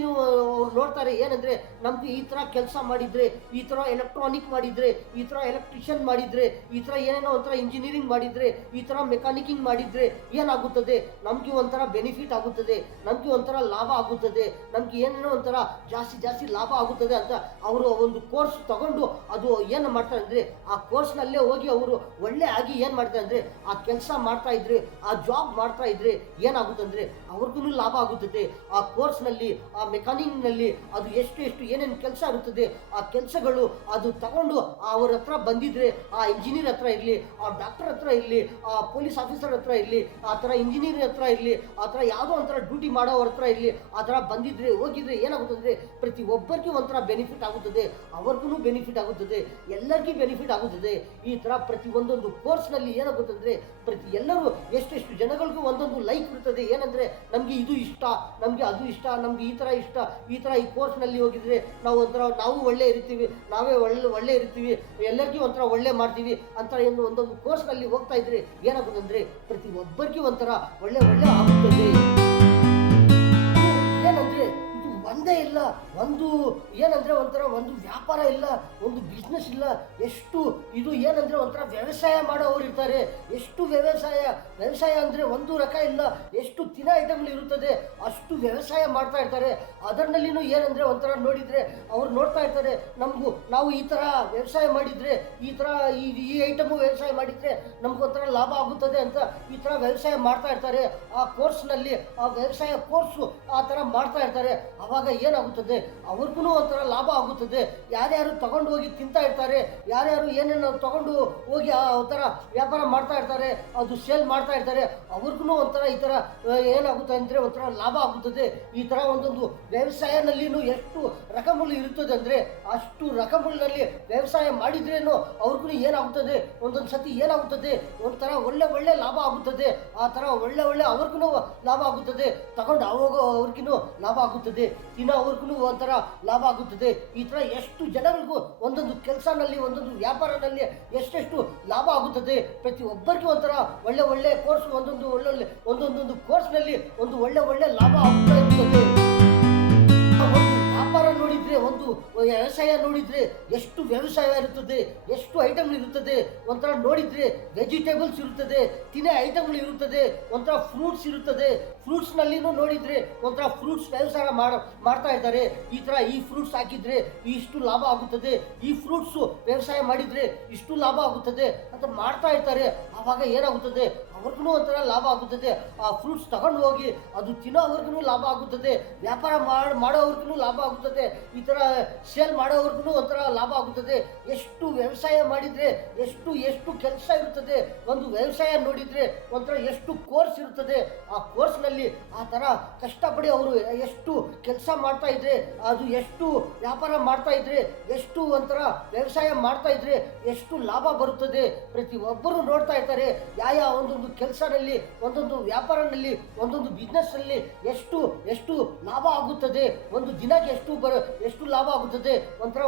ನೋಡ್ತಾರೆ ಏನಂದರೆ ನಮ್ಗೆ ಈ ಥರ ಕೆಲಸ ಮಾಡಿದರೆ ಈ ಥರ ಎಲೆಕ್ಟ್ರಾನಿಕ್ ಮಾಡಿದರೆ ಈ ಥರ ಎಲೆಕ್ಟ್ರಿಷಿಯನ್ ಮಾಡಿದರೆ ಈ ಥರ ಏನೇನೋ ಒಂಥರ ಇಂಜಿನಿಯರಿಂಗ್ ಮಾಡಿದರೆ ಈ ಥರ ಮೆಕ್ಯಾನಿಕಿಂಗ್ ಮಾಡಿದರೆ ಏನಾಗುತ್ತದೆ ನಮಗೆ ಒಂಥರ ಬೆನಿಫಿಟ್ ಆಗುತ್ತದೆ ನಮಗೆ ಒಂಥರ ಲಾಭ ಆಗುತ್ತದೆ ನಮಗೆ ಏನೇನೋ ಒಂಥರ ಜಾಸ್ತಿ ಲಾಭ ಆಗುತ್ತದೆ ಅಂತ ಅವರು ಒಂದು ಕೋರ್ಸ್ ತಗೊಂಡು ಅದು ಏನು ಮಾಡ್ತಾರೆ ಅಂದರೆ ಆ ಕೋರ್ಸ್ನಲ್ಲೇ ಹೋಗಿ ಅವರು ಒಳ್ಳೆ ಆಗಿ ಏನು ಮಾಡ್ತಾರೆ ಅಂದರೆ ಆ ಕೆಲಸ ಮಾಡ್ತಾ ಇದ್ರೆ ಆ ಜಾಬ್ ಮಾಡ್ತಾ ಇದ್ರೆ ಏನಾಗುತ್ತೆ ಅಂದರೆ ಅವ್ರಿಗೂ ಲಾಭ ಆಗುತ್ತದೆ. ಆ ಕೋರ್ಸ್ನಲ್ಲಿ ಆ ಮೆಕ್ಯಾನಿಕ್ನಲ್ಲಿ ಅದು ಎಷ್ಟು ಏನೇನು ಕೆಲಸ ಇರುತ್ತದೆ ಆ ಕೆಲಸಗಳು ಅದು ತಗೊಂಡು ಅವ್ರ ಹತ್ರ ಬಂದಿದ್ರೆ ಆ ಇಂಜಿನಿಯರ್ ಹತ್ರ ಇರಲಿ ಆ ಡಾಕ್ಟರ್ ಹತ್ರ ಇರಲಿ ಆ ಪೊಲೀಸ್ ಆಫೀಸರ್ ಹತ್ರ ಇರಲಿ ಆ ಥರ ಇಂಜಿನಿಯರ್ ಹತ್ರ ಇರಲಿ ಆ ಥರ ಯಾವುದೋ ಒಂಥರ ಡ್ಯೂಟಿ ಮಾಡೋವ್ರ ಹತ್ರ ಇರಲಿ ಆ ಥರ ಬಂದಿದ್ರೆ ಹೋಗಿದ್ರೆ ಏನಾಗುತ್ತೆ ಅಂದರೆ ಪ್ರತಿ ಒಬ್ಬರಿಗೂ ಒಂಥರ ಬೆನಿಫಿಟ್ ಆಗುತ್ತದೆ ಅವ್ರಿಗೂ ಬೆನಿಫಿಟ್ ಆಗುತ್ತದೆ ಎಲ್ಲರಿಗೂ ಬೆನಿಫಿಟ್ ಆಗುತ್ತದೆ. ಈ ಥರ ಪ್ರತಿ ಒಂದೊಂದು ಕೋರ್ಸ್ನಲ್ಲಿ ಏನಾಗುತ್ತೆ ಅಂದರೆ ಪ್ರತಿ ಎಲ್ಲರೂ ಎಷ್ಟು ಜನಗಳಿಗೂ ಒಂದೊಂದು ಲೈಕ್ ಇರ್ತದೆ ಏನಂದರೆ ನಮಗೆ ಇದು ಇಷ್ಟ ನಮಗೆ ಅದು ಇಷ್ಟ ನಮಗೆ ಈ ಥರ ಇಷ್ಟ ಈ ಥರ ಈ ಕೋರ್ಸ್ನಲ್ಲಿ ಹೋಗಿದ್ರೆ ನಾವು ಒಳ್ಳೆ ಇರ್ತೀವಿ ನಾವೇ ಒಳ್ಳೆ ಇರ್ತೀವಿ ಎಲ್ಲರಿಗೂ ಒಂಥರ ಒಳ್ಳೆ ಮಾಡ್ತೀವಿ ಅಂತ ಒಂದೊಂದು ಕೋರ್ಸ್ನಲ್ಲಿ ಹೋಗ್ತಾ ಇದ್ರೆ ಏನಾಗುತ್ತೆ ಅಂದರೆ ಪ್ರತಿ ಒಬ್ಬರಿಗೂ ಒಂಥರ ಒಳ್ಳೆ ಆಗುತ್ತದೆ. ಏನಂದರೆ ಇದು ಒಂದೇ ಇಲ್ಲ ಏನಂದರೆ ಒಂಥರ ಒಂದು ವ್ಯಾಪಾರ ಇಲ್ಲ ಒಂದು ಬಿಸ್ನೆಸ್ ಇಲ್ಲ ಎಷ್ಟು ಇದು ಏನಂದರೆ ಒಂಥರ ವ್ಯವಸಾಯ ಮಾಡೋರು ಇರ್ತಾರೆ ಎಷ್ಟು ವ್ಯವಸಾಯ ಅಂದರೆ ಒಂದು ರಕ ಇಲ್ಲ ಎಷ್ಟು ತಿನ ಐಟಮ್ಗಳು ಇರುತ್ತದೆ ಅಷ್ಟು ವ್ಯವಸಾಯ ಮಾಡ್ತಾ ಇರ್ತಾರೆ. ಅದರಲ್ಲಿನೂ ಏನಂದರೆ ಒಂಥರ ನೋಡಿದರೆ ಅವ್ರು ನೋಡ್ತಾ ಇರ್ತಾರೆ ನಾವು ಈ ಥರ ವ್ಯವಸಾಯ ಮಾಡಿದರೆ ಈ ಥರ ಈ ಐಟಮು ವ್ಯವಸಾಯ ಮಾಡಿದರೆ ನಮಗೊಂಥರ ಲಾಭ ಆಗುತ್ತದೆ ಅಂತ ಈ ಥರ ವ್ಯವಸಾಯ ಮಾಡ್ತಾ ಇರ್ತಾರೆ. ಆ ಕೋರ್ಸ್ನಲ್ಲಿ ಆ ವ್ಯವಸಾಯ ಕೋರ್ಸು ಆ ಥರ ಮಾಡ್ತಾ ಇರ್ತಾರೆ. ಆವಾಗ ಏನಾಗುತ್ತದೆ ಅವ್ರಿಗೂ ಒಂಥರ ಲಾಭ ಆಗುತ್ತದೆ. ಯಾರ್ಯಾರು ತಗೊಂಡು ಹೋಗಿ ತಿಂತಾ ಇರ್ತಾರೆ ಯಾರ್ಯಾರು ಏನೇನು ತಗೊಂಡು ಹೋಗಿ ಆ ಥರ ವ್ಯಾಪಾರ ಮಾಡ್ತಾ ಇರ್ತಾರೆ ಅದು ಸೇಲ್ ಮಾಡ್ತಾ ಇರ್ತಾರೆ ಅವ್ರಿಗೂ ಒಂಥರ ಈ ಥರ ಏನಾಗುತ್ತೆ ಅಂದರೆ ಒಂಥರ ಲಾಭ ಆಗುತ್ತದೆ. ಈ ಥರ ಒಂದೊಂದು ವ್ಯವಸಾಯನಲ್ಲಿನೂ ಎಷ್ಟು ರಕಮಗಳು ಇರುತ್ತದೆ ಅಂದರೆ ಅಷ್ಟು ರಕಮಗಳಲ್ಲಿ ವ್ಯವಸಾಯ ಮಾಡಿದ್ರೇನು ಅವ್ರಿಗೂ ಏನಾಗುತ್ತದೆ ಒಂದೊಂದು ಸತಿ ಏನಾಗುತ್ತದೆ ಒಂಥರ ಒಳ್ಳೆ ಲಾಭ ಆಗುತ್ತದೆ. ಆ ಥರ ಒಳ್ಳೆ ಅವ್ರಿಗೂ ಲಾಭ ಆಗುತ್ತದೆ ತಗೊಂಡು ಅವ್ರಿಗೂ ಲಾಭ ಆಗುತ್ತದೆ. ತಿನ್ನೋವರೆಗೂ ಒಂಥರ ಲಾಭ ಆಗುತ್ತದೆ. ಈ ಥರ ಎಷ್ಟು ಜನರಿಗೂ ಒಂದೊಂದು ಕೆಲಸನಲ್ಲಿ ಒಂದೊಂದು ವ್ಯಾಪಾರದಲ್ಲಿ ಎಷ್ಟೆಷ್ಟು ಲಾಭ ಆಗುತ್ತದೆ. ಪ್ರತಿಯೊಬ್ಬರಿಗೂ ಒಂಥರ ಒಳ್ಳೆ ಒಳ್ಳೆ ಕೋರ್ಸ್ ಒಂದೊಂದು ಕೋರ್ಸ್ನಲ್ಲಿ ಒಂದು ಒಳ್ಳೆ ಲಾಭ ಆಗ್ತಾ ಇರ್ತದೆ. ವ್ಯಾಪಾರ ನೋಡಿದ್ರೆ ಒಂದು ವ್ಯವಸಾಯ ನೋಡಿದ್ರೆ ಎಷ್ಟು ವ್ಯವಸಾಯ ಇರುತ್ತದೆ, ಎಷ್ಟು ಐಟಮ್ ಇರುತ್ತದೆ. ಒಂಥರ ನೋಡಿದ್ರೆ ವೆಜಿಟೇಬಲ್ಸ್ ಇರುತ್ತದೆ, ತಿನ್ನೇ ಐಟಮ್ಗಳು ಇರುತ್ತದೆ, ಒಂಥರ ಫ್ರೂಟ್ಸ್ ಇರುತ್ತದೆ. ಫ್ರೂಟ್ಸ್ನಲ್ಲಿನೂ ನೋಡಿದ್ರೆ ಒಂಥರ ಫ್ರೂಟ್ಸ್ ವ್ಯವಸಾಯ ಮಾಡ್ತಾ ಇದ್ದಾರೆ. ಈ ಥರ ಈ ಫ್ರೂಟ್ಸ್ ಹಾಕಿದ್ರೆ ಇಷ್ಟು ಲಾಭ ಆಗುತ್ತದೆ, ಈ ಫ್ರೂಟ್ಸು ವ್ಯವಸಾಯ ಮಾಡಿದ್ರೆ ಇಷ್ಟು ಲಾಭ ಆಗುತ್ತದೆ ಅಂತ ಮಾಡ್ತಾ ಇರ್ತಾರೆ. ಆವಾಗ ಏನಾಗುತ್ತದೆ, ಅವ್ರಿಗೂ ಒಂಥರ ಲಾಭ ಆಗುತ್ತದೆ. ಆ ಫ್ರೂಟ್ಸ್ ತಗೊಂಡು ಹೋಗಿ ಅದು ತಿನ್ನೋವ್ರಿಗೂ ಲಾಭ ಆಗುತ್ತದೆ, ವ್ಯಾಪಾರ ಮಾಡೋವ್ರಿಗೂ ಲಾಭ ಆಗುತ್ತದೆ, ಈ ಥರ ಸೇಲ್ ಮಾಡೋವ್ರಿಗೂ ಒಂಥರ ಲಾಭ ಆಗುತ್ತದೆ. ಎಷ್ಟು ವ್ಯವಸಾಯ ಮಾಡಿದರೆ ಎಷ್ಟು ಕೆಲಸ ಇರುತ್ತದೆ. ಒಂದು ವ್ಯವಸಾಯ ನೋಡಿದರೆ ಒಂಥರ ಎಷ್ಟು ಕೋರ್ಸ್ ಇರುತ್ತದೆ. ಆ ಕೋರ್ಸ್ನಲ್ಲಿ ಆ ಥರ ಕಷ್ಟಪಡಿ ಅವರು ಎಷ್ಟು ಕೆಲಸ ಮಾಡ್ತಾ ಇದ್ರೆ, ಅದು ಎಷ್ಟು ವ್ಯಾಪಾರ ಮಾಡ್ತಾ ಇದ್ರೆ, ಎಷ್ಟು ಒಂಥರ ವ್ಯವಸಾಯ ಮಾಡ್ತಾ ಇದ್ರೆ ಎಷ್ಟು ಲಾಭ ಬರುತ್ತದೆ. ಪ್ರತಿಯೊಬ್ಬರು ನೋಡ್ತಾ ಇರ್ತಾರೆ ಯಾವ ಒಂದೊಂದು ಕೆಲಸದಲ್ಲಿ, ಒಂದೊಂದು ವ್ಯಾಪಾರದಲ್ಲಿ, ಒಂದೊಂದು ಬಿಸ್ನೆಸ್ನಲ್ಲಿ ಎಷ್ಟು ಲಾಭ ಆಗುತ್ತದೆ. ಒಂದು ದಿನಕ್ಕೆ ಎಷ್ಟು ಲಾಭ ಆಗುತ್ತದೆ, ಒಂಥರ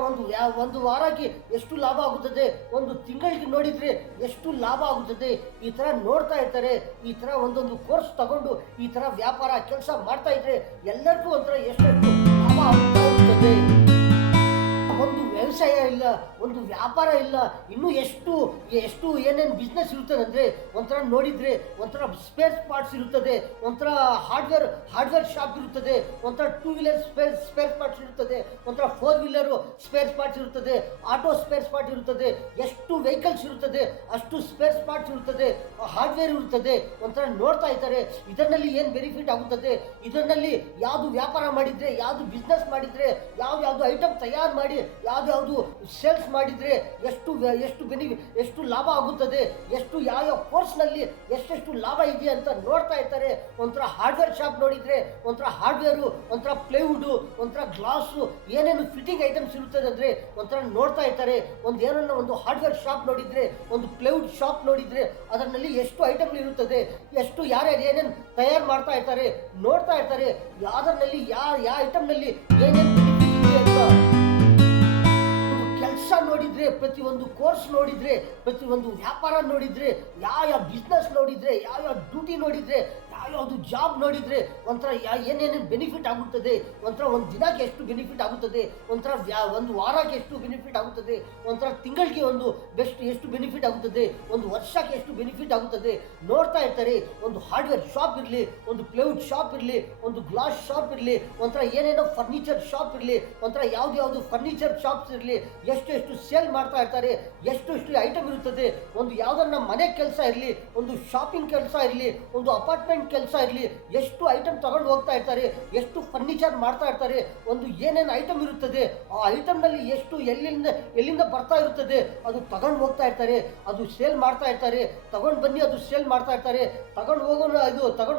ಒಂದು ವಾರಕ್ಕೆ ಎಷ್ಟು ಲಾಭ ಆಗುತ್ತದೆ, ಒಂದು ತಿಂಗಳಿಗೆ ನೋಡಿದರೆ ಎಷ್ಟು ಲಾಭ ಆಗುತ್ತದೆ. ಈ ಥರ ನೋಡ್ತಾ ಇರ್ತಾರೆ. ಈ ಥರ ಒಂದೊಂದು ಕೋರ್ಸ್ ತಗೊಂಡು ಈ ಥರ ವ್ಯಾಪಾರ ಕೆಲಸ ಮಾಡ್ತಾ ಇದ್ರೆ ಎಲ್ಲರಿಗೂ ಒಂಥರ ಎಷ್ಟೆಷ್ಟು ಲಾಭ ಆಗ್ತಾ ಇರ್ತದೆ. ಒಂದು ವ್ಯವಸಾಯ ಇಲ್ಲ, ಒಂದು ವ್ಯಾಪಾರ ಇಲ್ಲ, ಇನ್ನೂ ಎಷ್ಟು ಏನೇನು ಬಿಸ್ನೆಸ್ ಇರುತ್ತದೆ ಅಂದರೆ ಒಂಥರ ನೋಡಿದರೆ ಒಂಥರ ಸ್ಪೇರ್ ಪಾರ್ಟ್ಸ್ ಇರುತ್ತದೆ, ಒಂಥರ ಹಾರ್ಡ್ವೇರ್ ಶಾಪ್ ಇರುತ್ತದೆ, ಒಂಥರ 2 ವೀಲರ್ ಸ್ಪೇರ್ ಪಾರ್ಟ್ಸ್ ಇರುತ್ತದೆ, ಒಂಥರ 4 ವೀಲರು ಸ್ಪೇರ್ ಪಾರ್ಟ್ಸ್ ಇರುತ್ತದೆ, ಆಟೋ ಸ್ಪೇರ್ ಪಾರ್ಟ್ ಇರುತ್ತದೆ. ಎಷ್ಟು ವೆಹಿಕಲ್ಸ್ ಇರುತ್ತದೆ ಅಷ್ಟು ಸ್ಪೇರ್ ಪಾರ್ಟ್ಸ್ ಇರುತ್ತದೆ, ಹಾರ್ಡ್ವೇರ್ ಇರುತ್ತದೆ. ಒಂಥರ ನೋಡ್ತಾ ಇದ್ದಾರೆ ಇದರಲ್ಲಿ ಏನು ಬೆನಿಫಿಟ್ ಆಗುತ್ತದೆ, ಇದರಲ್ಲಿ ಯಾವುದು ವ್ಯಾಪಾರ ಮಾಡಿದರೆ, ಯಾವುದು ಬಿಸ್ನೆಸ್ ಮಾಡಿದರೆ, ಯಾವ್ದು ಐಟಮ್ ತಯಾರು ಮಾಡಿ ಯಾವ್ದು ಸೇಲ್ಸ್ ಮಾಡಿದರೆ ಎಷ್ಟು ಲಾಭ ಆಗುತ್ತದೆ, ಯಾವ ಕೋರ್ಸ್ನಲ್ಲಿ ಎಷ್ಟು ಲಾಭ ಇದೆ ಅಂತ ನೋಡ್ತಾ ಇರ್ತಾರೆ. ಒಂಥರ ಹಾರ್ಡ್ವೇರ್ ಶಾಪ್ ನೋಡಿದರೆ ಒಂಥರ ಹಾರ್ಡ್ವೇರು, ಒಂಥರ ಪ್ಲೈವುಡು, ಒಂಥರ ಗ್ಲಾಸು, ಏನೇನು ಫಿಟ್ಟಿಂಗ್ ಐಟಮ್ಸ್ ಇರುತ್ತದೆ ಅಂದರೆ ಒಂಥರ ನೋಡ್ತಾ ಇರ್ತಾರೆ. ಒಂದು ಹಾರ್ಡ್ವೇರ್ ಶಾಪ್ ನೋಡಿದರೆ, ಒಂದು ಪ್ಲೈವುಡ್ ಶಾಪ್ ನೋಡಿದರೆ ಅದರಲ್ಲಿ ಎಷ್ಟು ಐಟಮ್ಗಳು ಇರುತ್ತದೆ, ಯಾರ್ಯಾರು ಏನೇನು ತಯಾರು ಮಾಡ್ತಾ ಇರ್ತಾರೆ ನೋಡ್ತಾ ಇರ್ತಾರೆ. ಯಾವ್ದರಲ್ಲಿ ಯಾವ ಐಟಮ್ನಲ್ಲಿ ಏನೇನು ಬೆನಿಫಿಟ್ ಇದೆ ಅಂತ ಕೆಲಸ ನೋಡಿದರೆ, ಪ್ರತಿಯೊಂದು ಕೋರ್ಸ್ ನೋಡಿದರೆ, ಪ್ರತಿಯೊಂದು ವ್ಯಾಪಾರ ನೋಡಿದರೆ, ಯಾವ ಬಿಸ್ನೆಸ್ ನೋಡಿದರೆ, ಯಾವ ಡ್ಯೂಟಿ ನೋಡಿದರೆ, ಯಾವ್ಯಾವುದು ಜಾಬ್ ನೋಡಿದರೆ ಒಂಥರ ಏನೇನೇನು ಬೆನಿಫಿಟ್ ಆಗುತ್ತದೆ, ಒಂಥರ ಒಂದು ದಿನಕ್ಕೆ ಎಷ್ಟು ಬೆನಿಫಿಟ್ ಆಗುತ್ತದೆ, ಒಂಥರ ಒಂದು ವಾರಕ್ಕೆ ಎಷ್ಟು ಬೆನಿಫಿಟ್ ಆಗುತ್ತದೆ, ಒಂಥರ ತಿಂಗಳಿಗೆ ಎಷ್ಟು ಬೆನಿಫಿಟ್ ಆಗುತ್ತದೆ, ಒಂದು ವರ್ಷಕ್ಕೆ ಎಷ್ಟು ಬೆನಿಫಿಟ್ ಆಗುತ್ತದೆ ನೋಡ್ತಾ ಇರ್ತಾರೆ. ಒಂದು ಹಾರ್ಡ್ವೇರ್ ಶಾಪ್ ಇರಲಿ, ಒಂದು ಪ್ಲೈವುಡ್ ಶಾಪ್ ಇರಲಿ, ಒಂದು ಗ್ಲಾಸ್ ಶಾಪ್ ಇರಲಿ, ಒಂಥರ ಏನೇನೋ ಫರ್ನಿಚರ್ ಶಾಪ್ ಇರಲಿ, ಒಂಥರ ಯಾವ್ದು ಫರ್ನಿಚರ್ ಶಾಪ್ಸ್ ಇರಲಿ, ಎಷ್ಟು ಸೇಲ್ ಮಾಡ್ತಾ ಇರ್ತಾರೆ. ಎಷ್ಟು ಐಟಮ್ ಇರುತ್ತದೆ. ಒಂದು ಯಾವುದನ್ನ ಮನೆ ಕೆಲಸ ಇರಲಿ, ಒಂದು ಶಾಪಿಂಗ್ ಕೆಲಸ ಇರಲಿ, ಒಂದು ಅಪಾರ್ಟ್ಮೆಂಟ್ ಕೆಲಸ ಇರಲಿ, ಎಷ್ಟು ಐಟಮ್ ತಗೊಂಡು ಹೋಗ್ತಾ ಇರ್ತಾರೆ, ಎಷ್ಟು ಫರ್ನಿಚರ್ ಮಾಡ್ತಾ ಇರ್ತಾರೆ. ಒಂದು ಏನೇನು ಐಟಮ್ ಇರುತ್ತದೆ ಆ ಐಟಮ್ನಲ್ಲಿ ಎಷ್ಟು ಎಲ್ಲಿಂದ ಬರ್ತಾ ಇರುತ್ತದೆ ಅದು ತಗೊಂಡು ಹೋಗ್ತಾ ಇರ್ತಾರೆ, ಅದು ಸೇಲ್ ಮಾಡ್ತಾ ಇರ್ತಾರೆ. ತಗೊಂಡು ಬನ್ನಿ ಅದು ಸೇಲ್ ಮಾಡ್ತಾ ಇರ್ತಾರೆ. ತಗೊಂಡು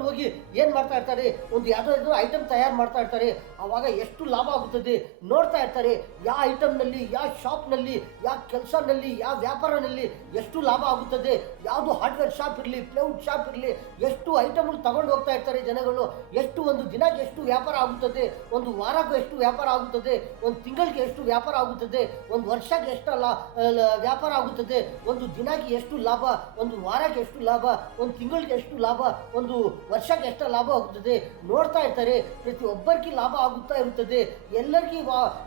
ಹೋಗಿ ಏನು ಮಾಡ್ತಾ ಇರ್ತಾರೆ, ಒಂದು ಯಾವುದೋ ಐಟಮ್ ತಯಾರು ಮಾಡ್ತಾ ಇರ್ತಾರೆ. ಆವಾಗ ಎಷ್ಟು ಲಾಭ ಆಗುತ್ತದೆ ನೋಡ್ತಾ ಇರ್ತಾರೆ. ಯಾವ ಐಟಮ್ನಲ್ಲಿ, ಯಾವ ಶಾಪ್ನಲ್ಲಿ, ಯಾವ ಕೆಲಸನಲ್ಲಿ, ಯಾವ ವ್ಯಾಪಾರನಲ್ಲಿ ಎಷ್ಟು ಲಾಭ ಆಗುತ್ತದೆ. ಯಾವುದು ಹಾರ್ಡ್ವೇರ್ ಶಾಪ್ ಇರಲಿ, ಪ್ಲೈವುಡ್ ಶಾಪ್ ಇರಲಿ, ಎಷ್ಟು ಐಟಮ್ಗಳು ತಗೊಂಡು ಹೋಗ್ತಾ ಇರ್ತಾರೆ ಜನಗಳು. ಒಂದು ದಿನಕ್ಕೆ ಎಷ್ಟು ವ್ಯಾಪಾರ ಆಗುತ್ತದೆ, ಒಂದು ವಾರಕ್ಕೆ ಎಷ್ಟು ವ್ಯಾಪಾರ ಆಗುತ್ತದೆ, ಒಂದು ತಿಂಗಳಿಗೆ ಎಷ್ಟು ವ್ಯಾಪಾರ ಆಗುತ್ತದೆ, ಒಂದು ವರ್ಷಕ್ಕೆ ಎಷ್ಟು ವ್ಯಾಪಾರ ಆಗುತ್ತದೆ, ಒಂದು ದಿನಕ್ಕೆ ಎಷ್ಟು ಲಾಭ, ಒಂದು ವಾರಕ್ಕೆ ಎಷ್ಟು ಲಾಭ, ಒಂದು ತಿಂಗಳಿಗೆ ಎಷ್ಟು ಲಾಭ, ಒಂದು ವರ್ಷಕ್ಕೆ ಎಷ್ಟು ಲಾಭ ಆಗುತ್ತದೆ ನೋಡ್ತಾ ಇರ್ತಾರೆ. ಪ್ರತಿಯೊಬ್ಬರಿಗೆ ಲಾಭ ಆಗುತ್ತಾ ಇರುತ್ತದೆ, ಎಲ್ಲರಿಗೂ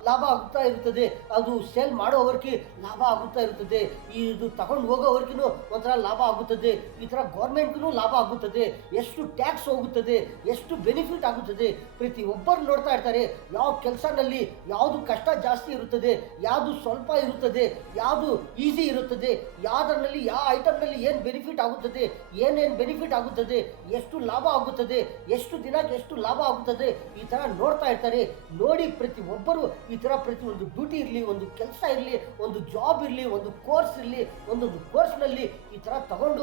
ಲಾಭ ಆಗುತ್ತಾ ಇರುತ್ತದೆ. ಅದು ಸೇಲ್ ಮಾಡೋವರಿಗೆ ಲಾಭ ಆಗುತ್ತಾ ಇರುತ್ತದೆ, ಇದು ತಗೊಂಡು ಹೋಗೋವರೆಗೂ ಒಂಥರ ಲಾಭ ಆಗುತ್ತದೆ. ಈ ಥರ ಗೌರ್ಮೆಂಟ್ಗೂ ಲಾಭ ಆಗುತ್ತದೆ. ಎಷ್ಟು ಟ್ಯಾಕ್ಸ್ ಹೋಗುತ್ತದೆ, ಎಷ್ಟು ಬೆನಿಫಿಟ್ ಆಗುತ್ತದೆ ಪ್ರತಿಯೊಬ್ಬರು ನೋಡ್ತಾ ಇರ್ತಾರೆ. ಯಾವ ಕೆಲಸನಲ್ಲಿ ಯಾವುದು ಕಷ್ಟ ಜಾಸ್ತಿ ಇರುತ್ತದೆ, ಯಾವುದು ಸ್ವಲ್ಪ ಇರುತ್ತದೆ, ಯಾವುದು ಈಸಿ ಇರುತ್ತದೆ, ಯಾವುದರಲ್ಲಿ ಯಾವ ಐಟಮ್ನಲ್ಲಿ ಏನು ಬೆನಿಫಿಟ್ ಆಗುತ್ತದೆ, ಏನೇನು ಬೆನಿಫಿಟ್ ಆಗುತ್ತದೆ, ಎಷ್ಟು ಲಾಭ ಆಗುತ್ತದೆ, ಎಷ್ಟು ದಿನಕ್ಕೆ ಎಷ್ಟು ಲಾಭ ಆಗುತ್ತದೆ, ಈ ಥರ ನೋಡ್ತಾ ಇರ್ತಾರೆ. ನೋಡಿ ಪ್ರತಿಯೊಬ್ಬರು ಈ ಥರ ಪ್ರತಿಯೊಂದು ಡ್ಯೂಟಿ ಇರಲಿ, ಒಂದು ಕೆಲಸ ಇರಲಿ, ಒಂದು ಜಾಬ್ ಇರಲಿ, ಒಂದು ಕೋರ್ಸ್ ಇರಲಿ, ಒಂದೊಂದು ಕೋರ್ಸ್ನಲ್ಲಿ ಈ ಥರ ತಗೊಂಡು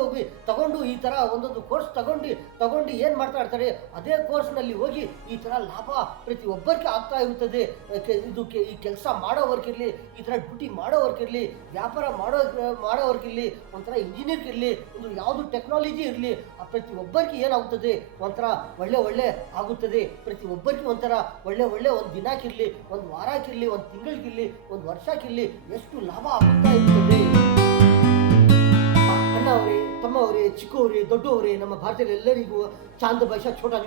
ಈ ಥರ ಒಂದೊಂದು ಕೋರ್ಸ್ ತಗೊಂಡು ತಗೊಂಡು ಏನು ಮಾಡ್ತಾ ಇರ್ತಾರೆ, ಅದೇ ಕೋರ್ಸ್ನಲ್ಲಿ ಹೋಗಿ ಈ ಥರ ಲಾಭ ಪ್ರತಿಯೊಬ್ಬರಿಗೆ ಆಗ್ತಾ ಇರುತ್ತದೆ. ಈ ಕೆಲಸ ಮಾಡೋವರ್ಗಿರಲಿ, ಈ ಥರ ಡ್ಯೂಟಿ ಮಾಡೋವರ್ಗಿರಲಿ, ವ್ಯಾಪಾರ ಮಾಡೋವರ್ಗಿರಲಿ, ಒಂಥರ ಇಂಜಿನಿಯರ್ಗಿರಲಿ, ಒಂದು ಯಾವುದು ಟೆಕ್ನಾಲಜಿ ಇರಲಿ, ಪ್ರತಿಯೊಬ್ಬರಿಗೆ ಏನಾಗುತ್ತದೆ, ಒಂಥರ ಒಳ್ಳೆ ಆಗುತ್ತದೆ. ಪ್ರತಿಯೊಬ್ಬರಿಗೆ ಒಂಥರ ಒಳ್ಳೆ ಒಂದು ದಿನಕ್ಕಿರಲಿ, ಒಂದು ವಾರಕ್ಕಿರಲಿ, ಒಂದು ತಿಂಗಳಿಗಿರಲಿ, ಒಂದು ವರ್ಷಕ್ಕಿರಲಿ ಎಷ್ಟು ಲಾಭ ಆಗುತ್ತಾ ಇರ್ತದೆ. ಅಣ್ಣ ಅವರೇ, ತಮ್ಮ ಅವರೇ, ಚಿಕ್ಕವರೇ, ದೊಡ್ಡವರೇ, ನಮ್ಮ ಭಾರತದಲ್ಲಿ ಎಲ್ಲರಿಗೂ ಚಾಂದ್ ಭಾಷಾ ಛೋಟಾ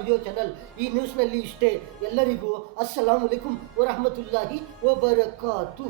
ವಿಡಿಯೋ ಚಾನಲ್ ಈ ನ್ಯೂಸ್ನಲ್ಲಿ ಇಷ್ಟೇ. ಎಲ್ಲರಿಗೂ ಅಸ್ಸಲಾಮು ಅಲೈಕುಂ ವರಹಮತುಲ್ಲಾಹಿ ವಬರಕಾತು.